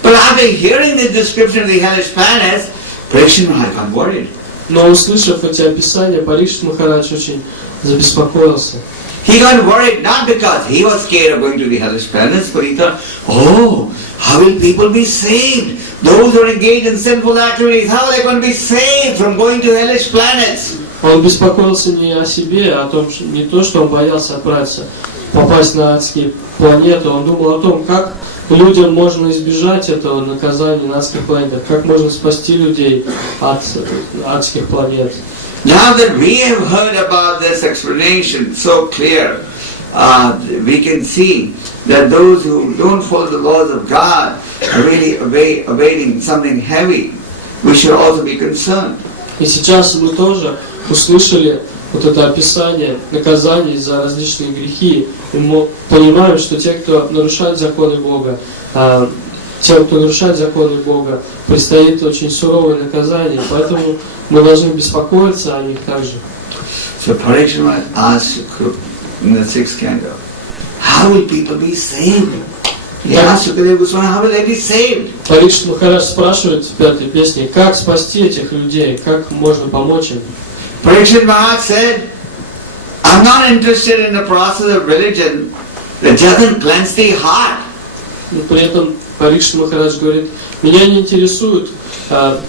But after hearing the description of the hellish planets, Parikshit Maharaj got worried. Но услышав эти описания, Парикшит Махарадж очень забеспокоился. He got worried not because he was scared of going to the hellish planets, but he thought, oh, how will people be saved? Those who are engaged in sinful activities, how are they going to be saved from going to hellish planets? Он беспокоился не о себе, а о том, не то, что он боялся попасть на адские планеты, он думал о том, как людям можно избежать этого наказания на адских планетах, как можно спасти людей от адских планет. Now that we have heard about this explanation so clear, we can see that those who don't follow the laws of God are really awaiting something heavy. We should also be concerned. И сейчас мы тоже услышали вот это описание наказаний за различные грехи. И мы понимаем, что те, кто нарушает законы Бога, тем, кто нарушает законы Бога, предстоит очень суровое наказание. Поэтому мы должны беспокоиться о них также. So Parikshit asked in the 6th canto, how will people be saved? He asked Sukadeva Goswami, how will they be saved? Парикшит Махарадж спрашивает в 5-й песне, как спасти этих людей, как можно помочь им. Parikshit Maharaj said, I'm not interested in the process of religion that doesn't cleanse the heart. Но при этом Парикшит Махарадж говорит, меня не интересует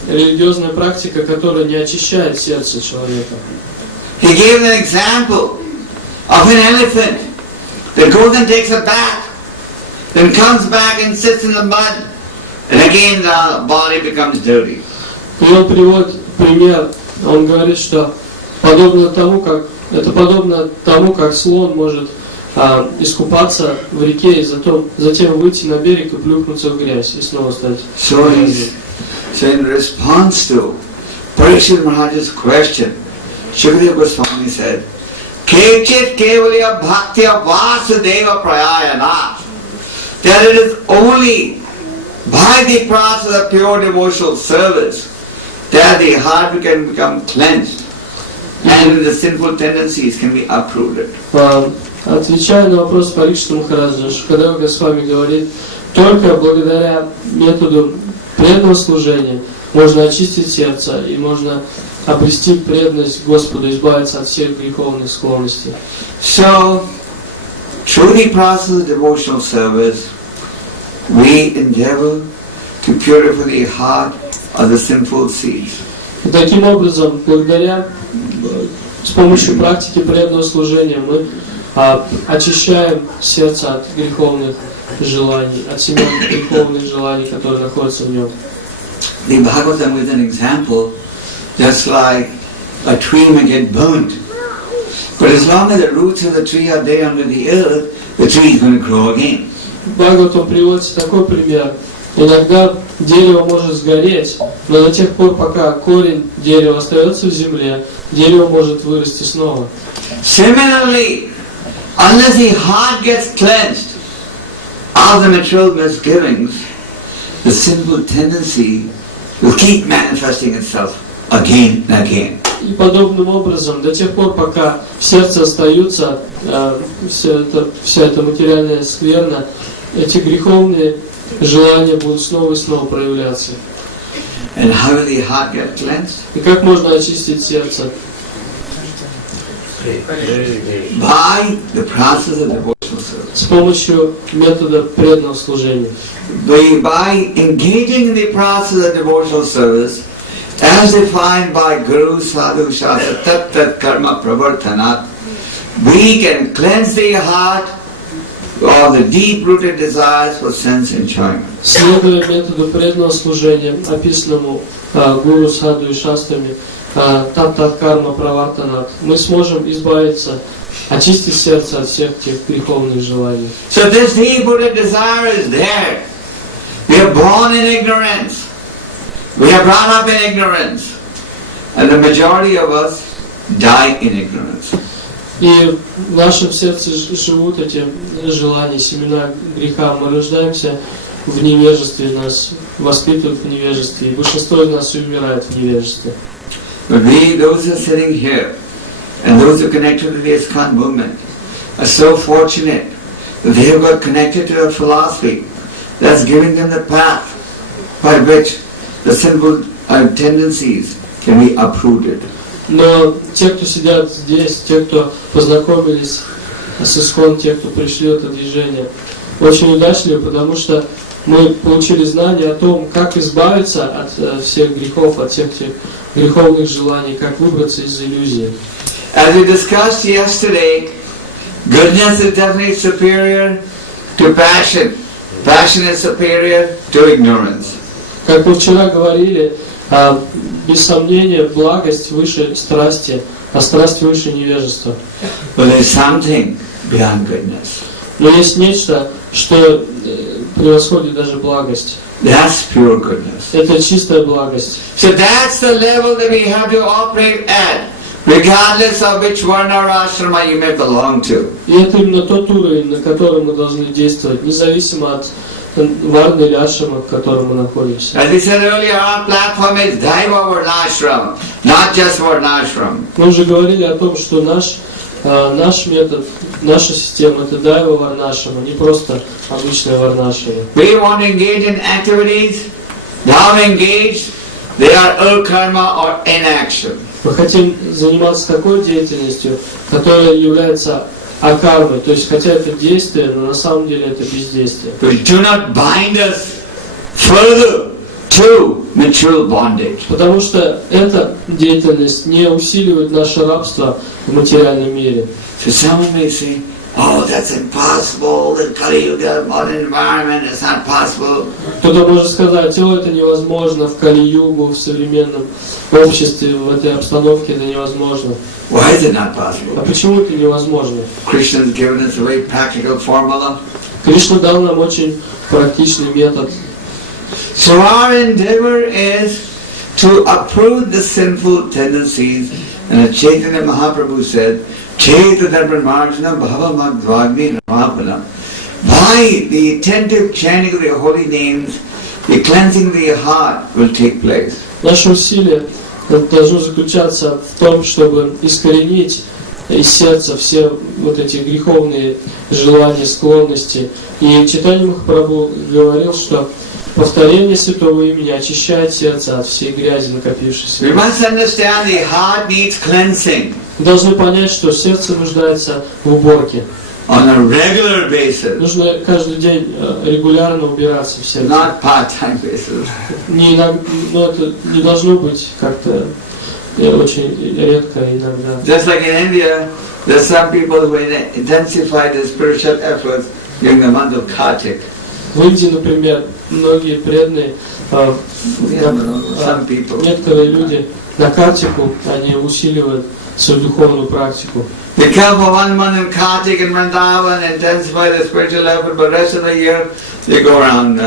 религиозная практика, которая не очищает сердце человека. He gave an example of an elephant that goes and takes a bath, then comes back and sits in the mud, and again the body becomes dirty. И он приводит пример, он говорит, что подобно тому, как слон может искупаться в реке и затем выйти на берег и плюхнуться в грязь и снова стать. So in response to Parikshit Maharaj's question, Shukadeva Goswami said, Kechit kevalya bhaktya vasudeva prayayana. That it is only by the process of pure devotional service that the heart can become cleansed and the sinful tendencies can be uprooted. Отвечая на вопрос Парикшита Махараджа, Шукадева Госвами говорит, только благодаря методу преданного служения можно очистить сердце и можно обрести преданность Господу, избавиться от всех греховных склонностей. So, through the process of devotional service, we endeavor to purify the heart of the sinful seeds. И таким образом, с помощью практики преданного служения мы очищаем сердце от греховных желаний, от семян греховных желаний, которые находятся в нем. The Bhagavatam is an example, just like a tree may get burnt. But as long as the roots of the tree are there under the earth, the tree is going to grow again. В Бхагаватам приводится такой пример. Иногда дерево может сгореть, но до тех пор, пока корень дерева остается в земле, дерево может вырасти снова. Similarly, unless the heart gets cleansed of the material misgivings, the sinful tendency will keep manifesting itself again and again. И подобным образом, до тех пор, пока в сердце остаются вся эта материальная скверна, эти греховные желания будут снова и снова проявляться. And how will the heart get cleansed? И как можно очистить сердце? By the process of devotional service. С помощью метода преданного служения. By engaging in the process of devotional service, as defined by Guru Sadhu Shastra Tat Tat Karma Pravartanat, we can cleanse the heart of the deep-rooted desires for sense enjoyment. Следуя методу преданного служения, описанному Гуру Саду и Шастрами, Тат-Тат Карма Правартанат, мы сможем избавиться, очистить сердце от всех тех греховных желаний. So this deep-rooted desire is there. We are born in ignorance. We are brought up in ignorance. And the majority of us die in ignorance. И в нашем сердце живут эти желания, семена греха. Мы рождаемся в невежестве, нас воспитывают в невежестве, и большинство из нас умирает в невежестве. But we, those who are sitting here, and those who are connected to the ISKCON movement, are so fortunate that they have got connected to a philosophy that's giving them the path by which the sinful tendencies can be uprooted. Но те, кто сидят здесь, те, кто познакомились с ISKCON, те, кто пришли в это движение, очень удачливы, потому что мы получили знания о том, как избавиться от всех грехов, от всех тех греховных желаний, как выбраться из иллюзии. As we discussed yesterday, goodness is definitely superior to passion. Passion is superior to ignorance. Как мы вчера говорили, без сомнения, благость выше страсти, а страсть выше невежества. But there is something beyond goodness. Но есть нечто, что превосходит даже благость. That's pure goodness. Это чистая благость. So that's the level that we have to operate at, regardless of which varna or ashrama you may belong to. И это именно тот уровень, на котором мы должны действовать, независимо от варны или ашрама, в котором мы находимся. As we said earlier, our platform is Daiva Varnashram, not just Varnashram. Мы уже говорили о том, что наш метод, наша система — это дайва варнашрама, не просто обычная варнашрама. We want to engage in activities, now engaged, they are karma or inaction. Мы хотим заниматься такой деятельностью, которая является акармой, то есть хотя это действие, но на самом деле это бездействие. Which do not bind us further to material bondage. Потому что эта деятельность не усиливает наше рабство в материальном мире. So someone may say, oh, that's impossible, the Kali Yuga, modern environment, it's not possible. Кто-то может сказать, это невозможно в Кали-югу, в современном обществе, в этой обстановке это невозможно. Why is it not possible? А почему это невозможно? Krishna has given us a very practical formula. Кришна дал нам очень практичный метод. So our endeavor is to uproot the sinful tendencies, and as Chaitanya Mahaprabhu said, Chaitanya Brahmarjana Bhava Magdvagni Ramapana. By the attentive chanting of the holy names, the cleansing of the heart will take place. Наше усилие должно заключаться в том, чтобы искоренить из сердца все вот эти греховные желания, склонности. И Чайтанья Махапрабху говорил, что повторение святого имени очищает сердце от всей грязи, накопившейся. We must understand the heart needs cleansing. Мы должны понять, что сердце нуждается в уборке. On a regular basis. Нужно каждый день регулярно убираться в сердце. Not part-time basis. Но это не должно быть как-то очень редко иногда. Just like in India, there are some people who intensify their spiritual efforts during the month of Kartik. В Индии, например, многие преданные, некоторые люди на Картику, они усиливают свою духовную практику. They come for 1 month in Kartik and Vrindavan, intensify their spiritual effort, but the rest of the year they go around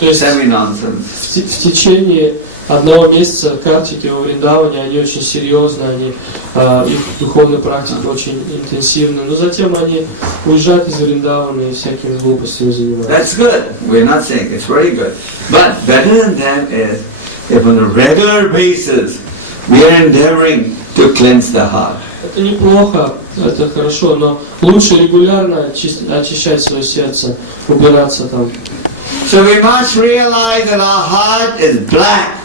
semi-nonsense. В течение одного месяца в Картике, во Вриндаване, они очень серьезно, их духовная практика очень интенсивна, но затем они уезжают из Вриндавана и всякими глупостями занимаются. That's good. We're not saying it's very good. But better than that is if on a regular basis we are endeavoring to cleanse the heart. Это неплохо, это хорошо, но лучше регулярно очищать свое сердце, убираться там. So we must realize that our heart is black,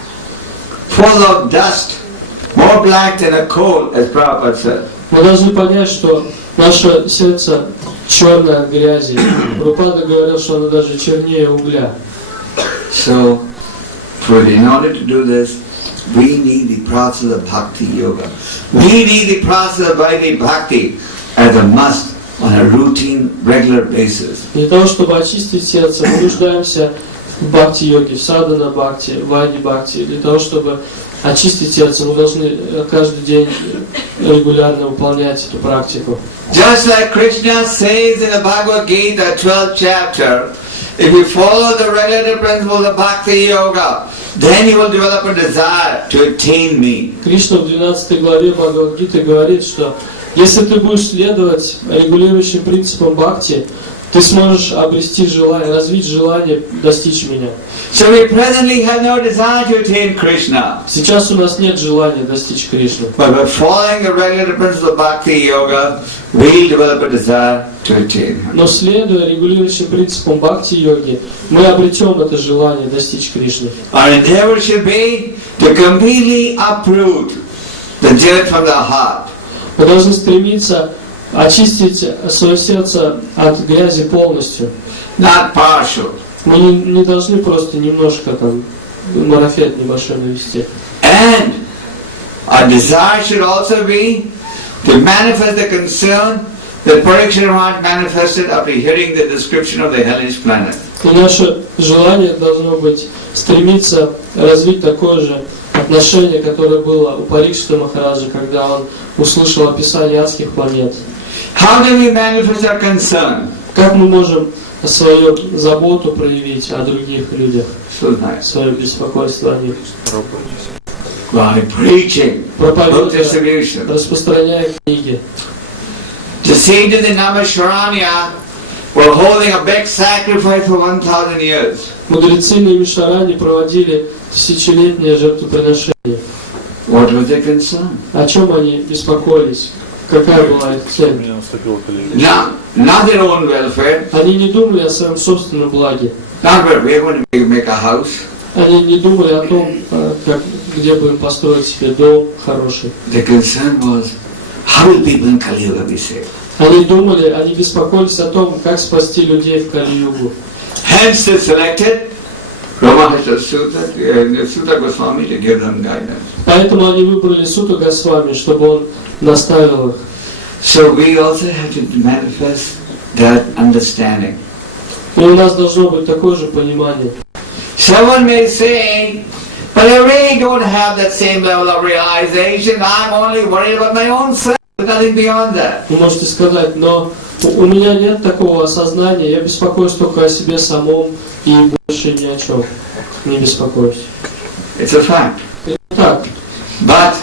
full of dust, more black than a coal, as Prabhupada said. Мы должны понять, что наше сердце черное от грязи. Прабхупада говорил, что оно даже чернее угля. So, in order to do this, we need the process of bhakti yoga. We need the process of Vaidhi bhakti as a must on a routine, regular basis. Для того, чтобы очистить сердце, мы нуждаемся в бхакти-йоге, в садхана-бхакти, в вайди-бхакти. Для того, чтобы очистить сердце, мы должны каждый день регулярно выполнять эту практику. Just like Krishna says in the Bhagavad Gita, 12th chapter, if you follow the regulative principles of bhakti yoga, then you will develop a desire to attain me. Кришна в 12 главе Бхагавад-гиты говорит, что если ты будешь следовать регулирующим принципам бхакти, ты сможешь обрести желание, развить желание достичь меня. So we presently have no desire to attain Krishna. Сейчас у нас нет желания достичь Кришны. But by following the regulative principles of bhakti yoga, we'll develop a desire to attain Him. Но следуя регулирующим принципам бхакти-йоги, мы обретем это желание достичь Кришны. Our endeavor should be to completely uproot the dirt from the heart. Мы должны стремиться очистить свое сердце от грязи полностью. Not partial. Мы не должны просто немножко там марафет небольшой навести. And our desire should also be to manifest the concern that Parikshit Maharaj manifested after hearing the description of the hellish planet. И наше желание должно быть стремиться развить такое же отношение, которое было у Парикшита Махараджа, когда он услышал описание адских планет. How do we manifest our concern? Как мы можем свою заботу проявить о других людях, So nice. свое беспокойство о них. Preaching, book Проповедуя, distribution. распространяя книги. The sages in Naimisharanya were holding a big sacrifice for 1,000 years. Мудрецы Наймишарани проводили тысячелетнее жертвоприношение. What was their concern? О чем они беспокоились? Какая была их цель? Not their own welfare. Они не думали о своем собственном благе. Not where we're going to make a house. Они не думали о том, где бы им построить себе дом хороший. The concern was, how will people in Kali Yuga be saved? Они беспокоились о том, как спасти людей в Кали-югу. Hence they selected Krishna Goswami to give them guidance. Поэтому они выбрали Сутта Госвами, чтобы он наставил их. So we also have to manifest that understanding. И у нас должно быть такое же понимание. Someone may say, but I really don't have that same level of realization. I'm only worried about my own self, nothing beyond that. Вы можете сказать, но у меня нет такого осознания, я беспокоюсь только о себе самом и больше ни о чем не беспокоюсь. It's a fact. Это так. But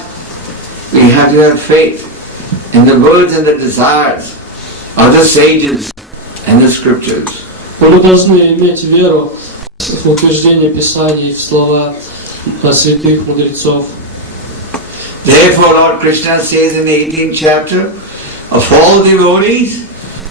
we have to have faith in the words and the desires of the sages and the scriptures. Но мы должны иметь веру в утверждение Писаний, в слова святых мудрецов. Therefore, Lord Krishna says in the 18th chapter, of all devotees,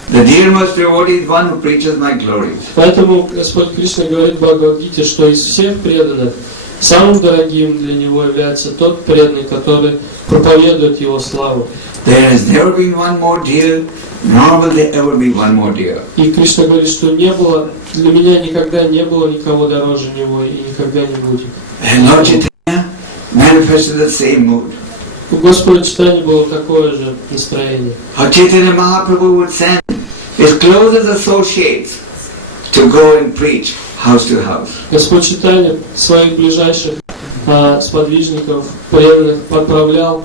the dearest devotee is one who preaches my glories. Поэтому Господь Кришна говорит в Бхагавад-гите, что из всех преданных самым дорогим для него является тот преданный, который проповедует его славу. There has never been one more dear, nor will there ever be one more dear. И Кришна говорит, что не было, для меня никогда не было никого дороже него и никогда не будет. And Lord Chaitanya manifested the same mood. У Господа Чайтаньи было такое же настроение. Chaitanya Mahaprabhu would send his closest associates to go and preach house to house. Господь Чайтанья своих ближайших сподвижников, преданных отправлял,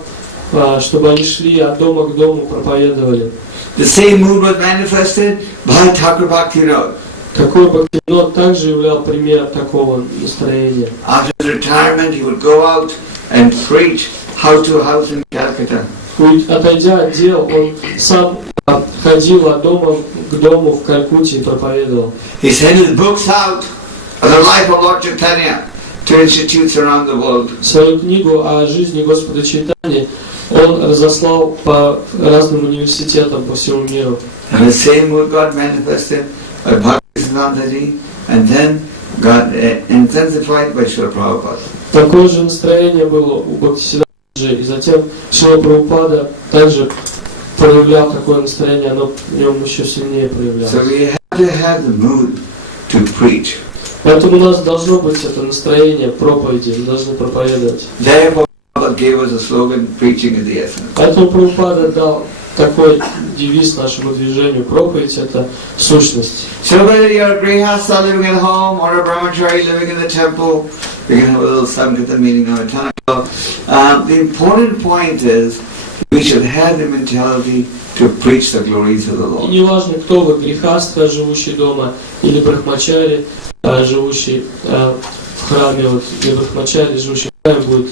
чтобы они шли от дома к дому, проповедовали. The same mood was manifested by Thakur Bhaktivinoda. Такой Бхактивинод также являл пример такого настроения. After his retirement, he would go out and preach house to house in Calcutta. Отойдя от дел, он сам ходил от дома к дому в Калькутте и проповедовал. He sent his books out of the life of Lord Chaitanya to institutes around the world. Свою книгу о жизни Господа Чайтаньи он разослал по разным университетам по всему миру. And the same mood got manifested by Bhaktisiddhantaji and then got intensified by Srila Prabhupada. Такое же настроение было у Бхактисиддханты, и затем Шрила Прабхупада также проявлял такое настроение, оно в нем еще сильнее проявлялось. So we have to have the mood to preach. Поэтому у нас должно быть это настроение проповеди, мы должны проповедовать. Therefore, Prabhupada gave us a slogan, preaching is the essence. Поэтому Прабхупада дал такой девиз нашему движению: проповедь — это сущность. So whether you're a grihastha living at home or a brahmachari living in the temple, we're going to have a little Sankirtan meeting on a time. The important point is we should have the mentality to preach the glories of the И Lord. неважно, кто вы, грехастха, живущий дома, или брахмачари, живущий в храме, вот для брахмачари, живущий в храме, будет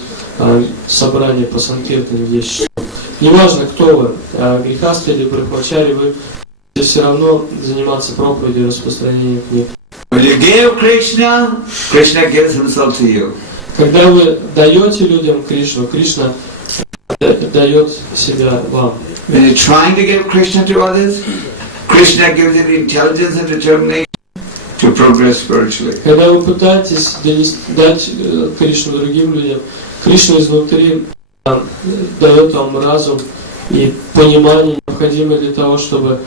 собрание по Санкиртану 10 часов. Неважно, кто вы, грехастха или брахмачари, вы будете все равно заниматься проповедью и распространением книг. When you give Krishna, Krishna gives himself to you. Когда вы даете людям Кришну, Кришна дает себя вам. When you're trying to give Krishna to others, Krishna gives you the intelligence and determination to progress spiritually. Когда вы пытаетесь дать Кришну другим людям, Кришна изнутри дает вам разум и понимание, необходимое для того, чтобы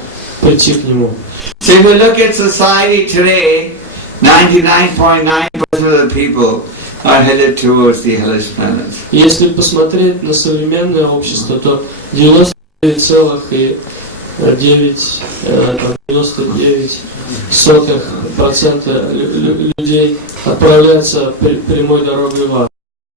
прийти к Нему. So if you look at society today, 99.9% of the people are headed towards the hellish planets. Если посмотреть на современное общество, то 99,99% людей отправляются прямой дорогой в ад.